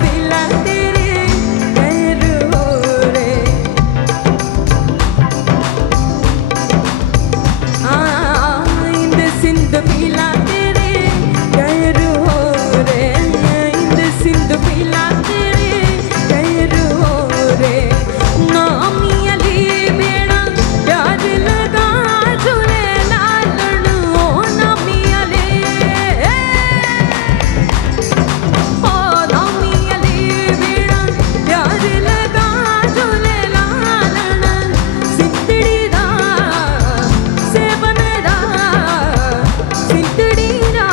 पीला तेरे गैर हो रे இந்த சிந்து பீலா तेरे गैर हो रे இந்த சிந்து பீலா तेरे गैर हो रे नामियली बेड़ा प्यार लगा झूले लालन ओ नामियली ओ नामियली बेड़ा प्यार लगा झूले लालन सितड़ीदा से बनदा सितड़ीदा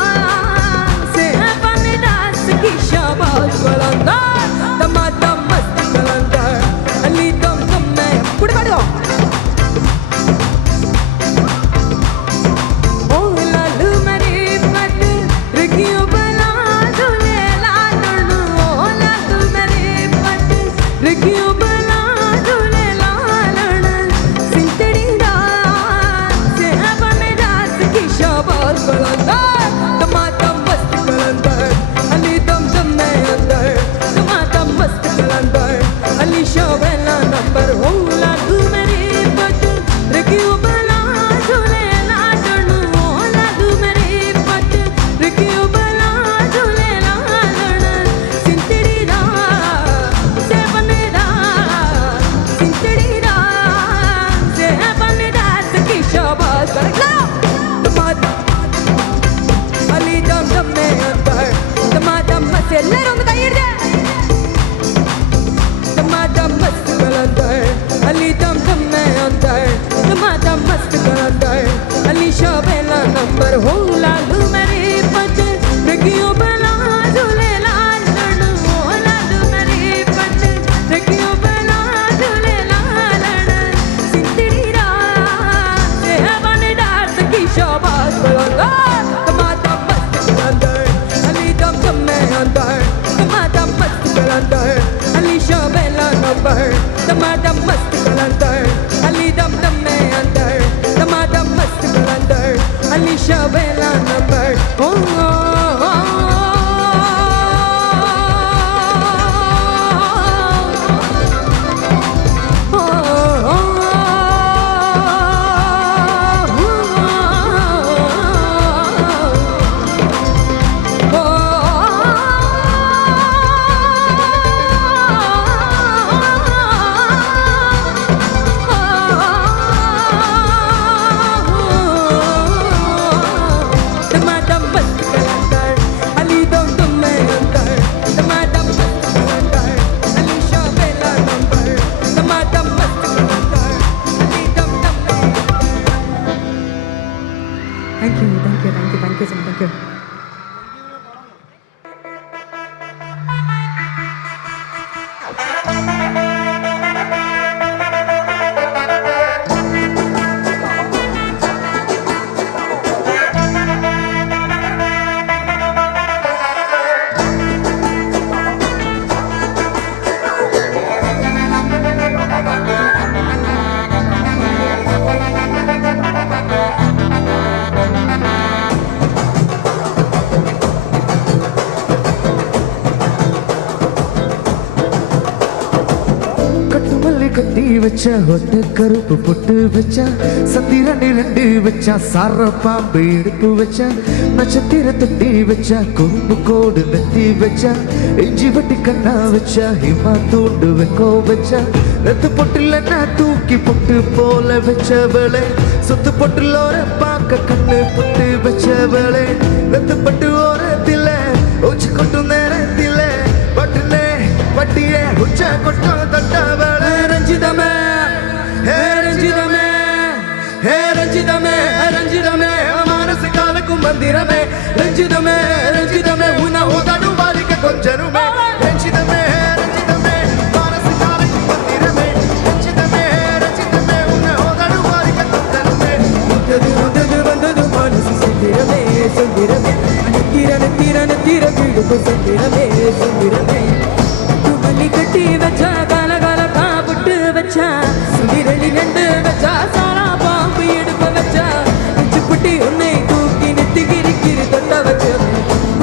से बनदा सखी शाबाश बुलंदा दमादम मस्त कलंदर अली दम दम में कुड़ काटो ओ लालू मेरी पट रखियो बना झूले लालन ओ लालू मेरी पट रखियो बना झूले लालन सितड़ीदा से बनदा सखी शाबाश बुलंदा दमादम मस्त कलंदर अली दम दम में अंदर दमादम मस्त कलंदर अली शाबेला नंबर हो लालू मेरी पट रखियो बना झूले लालन ओ लालू मेरी पट रखियो बना झूले लालन सितड़ीदा से बनदा सितड़ीदा से बनदा सखी शाबाश दमादम अली दम दम में अंदर दमादम मस्त എല്ലാവരും ഒന്ന് കൈയ്യടിച്ചേ दमादम मस्त कलंदर अली दम दम में अंदर दमादम मस्त कलंदर अली शाबेला नंबर हो लालू मेरी पट रखियो बना झूले लालन ओ लालू मेरी पट रखियो बना झूले लालन सितड़ीदा से बनदा सखी शाबाश बुलंदर दमादम मस्त कलंदर अली दम दम में अंदर दमादम मस्त कलंदर अली शाबेला नंबर दमादम मस्त कलंदर अली दम दम में अंदर दमादम मस्त कलंदर अली शाबेला नंबर ओ दमादम मस्त कलंदर अली दम दम में अंदर दमादम मस्त कलंदर अली शाबेला नंबर दमादम मस्त कलंदर अली दम दम में thank you thank you thank you thank you thank you கட்டுமல்லி கட்டி வச்ச ஒட்ட கருப்பு பொட்டு வச்சா சந்திரன் ரெண்டு வச்சா சார பாம்பு எடுப்பு வச்சா நட்சத்திர தொட்டி வச்சா குறும்பு கோடு நெத்தி வச்சா இஞ்சி வட்டி கண்ணா வச்சா ஹிமா தூண்டு வெக்கோ வச்சா ரத்து பொட்டுல நான் தூக்கி பொட்டு போல வச்சவளே சொத்து பொட்டுல ஒரு பார்க்க கண்ணு பொட்டு வச்சவளே ரத்து பட்டு ஓரத்தில உச்சி கொட்டு நேரத்தில பட்டுனே பட்டியே உச்ச கொட்டோ தட்டவளே ரஞ்சிதமே ஹே ரஞ்சிதமே ஹே ரஞ்சிதமே ரஞ்சிதமே மானச காலக்கும் மந்திரமே ரஞ்சிதமே ரஞ்சிதமே உன உதடு வாலிக்க கொஞ்சருமே ரஞ்சிதமே ரஞ்சிதமே மானச காலக்கும் மந்திரமே ரஞ்சிதமே ரஞ்சிதமே உன உதடு வாலிக்க கொஞ்சருமே உதடு உதடு வந்தது மானச சந்திரமே சந்திரமே தீர வீடுக்கு சந்திரமே சந்திரமே துமலி கட்டி வச்சா கால கால காப்புட்டு வச்சா சுதிரளி நண்டு வச்சா சாரா பாம்பு எடுப்ப வச்சா உச்சிக்குட்டி உன்னை தூக்கி நெத்திகிரி கிரி தொட்ட வச்ச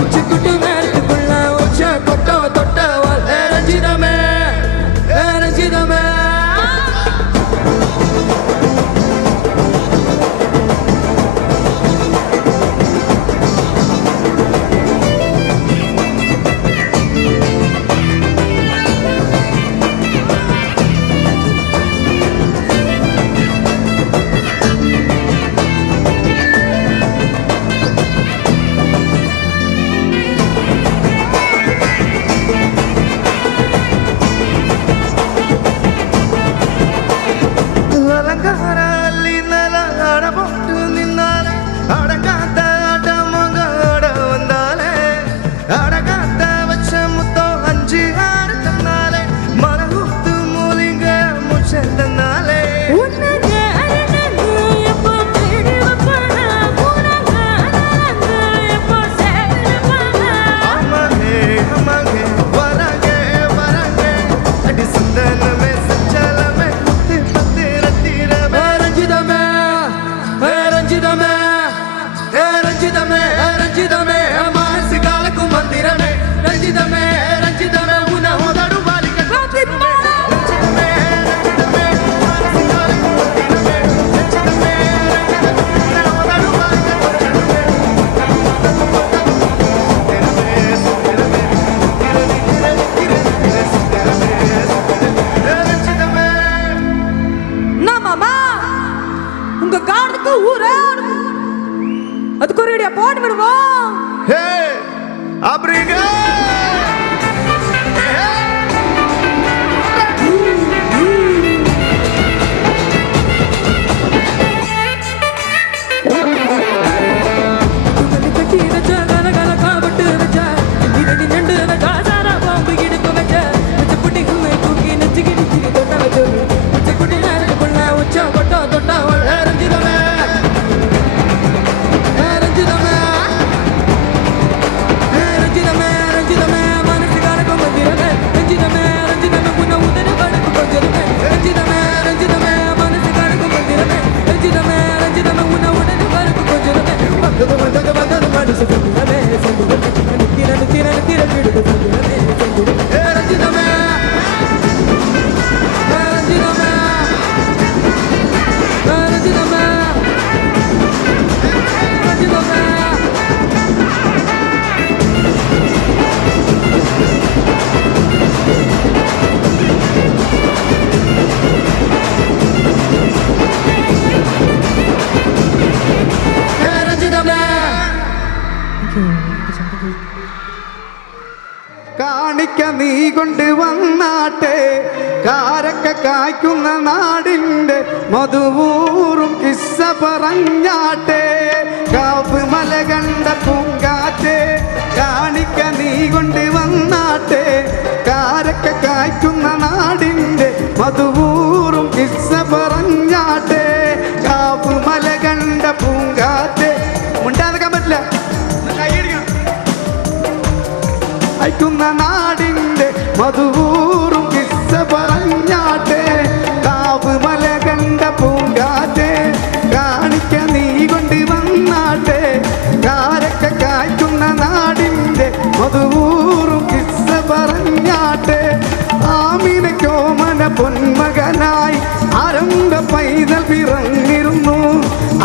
உச்சிக்குட்டு நேரத்துக்குள்ள உச்ச கொட்ட தொட்ட കാണിക്ക നീ കൊണ്ട് വന്നാട്ടെ കാരക്ക കായ്ക്കുന്ന നാടിൻ്റെ മധുവൂറും കിസ്സ പറഞ്ഞാട്ടെ കാവ് മല കണ്ട പൂങ്കാറ്റെ കാണിക്ക നീ കൊണ്ട് വന്നാട്ടെ കാരക്ക കായ്ക്കുന്ന നാടിൻ്റെ മധുവൂറും കിസ്സ പറഞ്ഞാട്ടെ കാവ് മല കണ്ട പൂങ്കാറ്റെ മുണ്ടാതെക്കാൻ പറ്റില്ല അയക്കുന്ന നാടിൻ്റെ മധുവൂറും കിസ്സ പറഞ്ഞാട്ടെ കാവ് മല കണ്ട പൂങ്കാറ്റെ കാണിക്ക നീ കൊണ്ട് വന്നാട്ടെ കാരക്ക കായ്ക്കുന്ന നാടിൻ്റെ മധുവൂറും കിസ്സ പറഞ്ഞാട്ടെ ആമിനക്കോമന പൊന്മകനായി ആരംഭ പൈതൽ പിറന്നിരുന്നു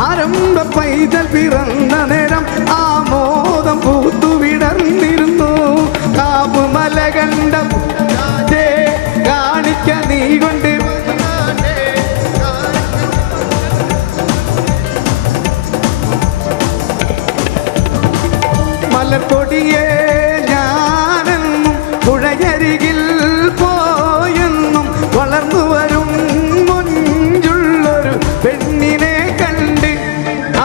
ആരംഭ പൈതൽ പിറന്ന നേരം ആമോദം പൂത്തു വിടർന്നിരുന്നു കാവ് മല കണ്ട കാണിക്ക നീ കൊണ്ട് മലർക്കൊടിയേ ഞാനെന്നും പുഴയരികിൽ പോയെന്നും വളർന്നു വരും മുഞ്ചുള്ളൊരു പെണ്ണിനെ കണ്ട്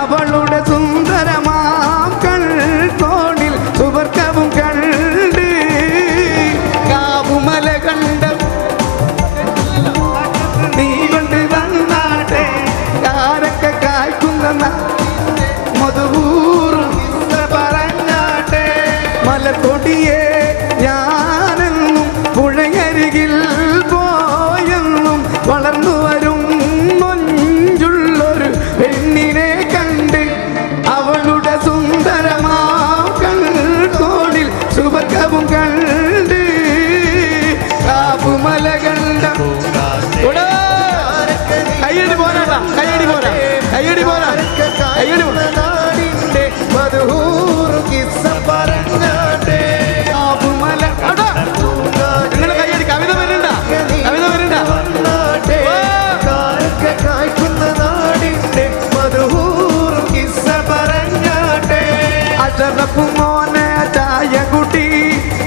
അവളുടെ സുന്ദരമാം കൺകോണിൽ സുവർക്കവും കണ്ട് കാവുമല കണ്ട നീ കൊണ്ട് വന്നാട്ടെ കാരക്ക കായ്ക്കുന്ന മധുവൂറും പറഞ്ഞാട്ടെ മലക്കൊടിയേ ഞാനെന്നും പുഴയരികിൽ പോയെന്നും വളർന്നു വരും മൊഞ്ചുള്ളൊരു പെണ്ണിനെ കണ്ട് അവളുടെ സുന്ദരമാം കൺകോണിൽ സുവർഗവും കണ്ട് കാവുമല കണ്ട കയ്യടി പോരാ കയ്യടി പോരാ കയ്യടി പോരാ കയ്യടി നാടിന്റെ മധുഹൂറു കിസ്സ പറഞ്ഞാട്ടെ കാവുമല നിങ്ങളെ കയ്യടി കവിത വരണ്ട കവിത വരണ്ട കായ്ക്കുന്ന നാടിന്റെ മധുഹൂറു കിസ്സ പറഞ്ഞാട്ടെ അഷറഫു മോനെ ചായ കുട്ടി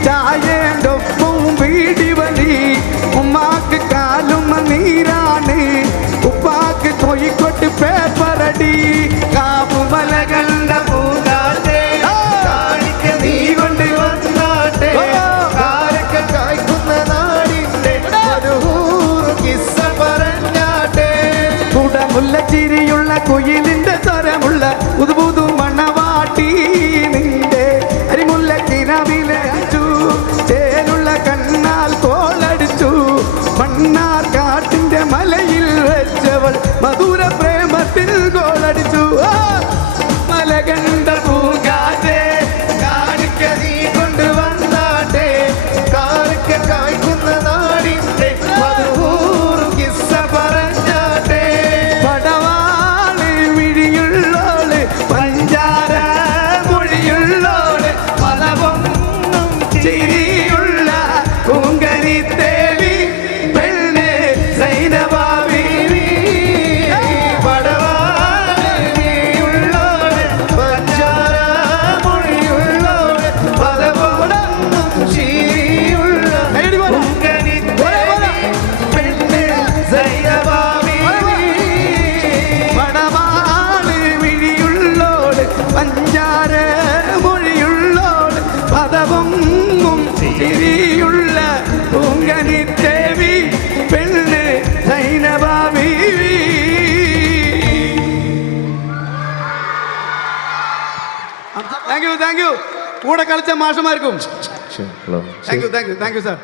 ചായേൻ്റെ ഒപ്പും വീടി വലി ഉമ്മാക്ക് കാലും നീരാണ് ഉപ്പാക്ക് കോഴിക്കോട്ട് പേപ്പറടി കാവുമല കണ്ട പൂങ്കാറ്റെ കാണിക്ക നീ കൊണ്ട് വന്നാട്ടെ കാരക്ക കായ്ക്കുന്ന നാടിന്റെ മധുഹൂറു കിസ്സ പറഞ്ഞാട്ടെ കുടമുല്ല ചിരിയുള്ള കുയിലിന്റെ സ്വരമുള്ള പുതുപുതു മണവാട്ടി നിന്റെ അരിമുല്ല കിനാവിലെ അടിച്ചു ചേലുള്ള കണ്ണാൽ കോളടിച്ചു മണ്ണാർ കാട്ടിന്റെ മലയിൽ വെച്ചവൾ മധുര പ്രേമത്തിൽ കോളടിച്ചു മല കണ്ട പൂങ്കാറ്റെ കാണിക്ക നീ കൊണ്ട് വന്നാട്ടെ കാരക്ക കായ്ക്കുന്ന നാടിന്റെ മധുഹൂറു കിസ്സ പറഞ്ഞാട്ടെ പടവാള് വിഴിയുള്ളോള് പഞ്ചാര മൊഴിയുള്ളോള് പലവൊന്നും ചിരിയുള്ള പൂങ്കരി ദേവി പെണ്ണ് സൈനബാ ബീവി പടവാള് വിഴിയുള്ളോള് പഞ്ചാര മൊഴിയുള്ളോള് പലവൊന്നും ചിരിയുള്ള പൂങ്കരി ദേവി പെണ്ണ് സൈനബാ ബീവി പടവാള് വിഴിയുള്ളോള് പഞ്ചാര മൊഴിയുള്ളോള് പദവൊന്നും ചിരിയുള്ള പൂങ്കനി ദേവി പെണ്ണ് സൈനബാ ബീവി താങ്ക് യു കൂടെ കളിച്ച മാഷന്മാർക്കും ഹലോ താങ്ക് യു സാർ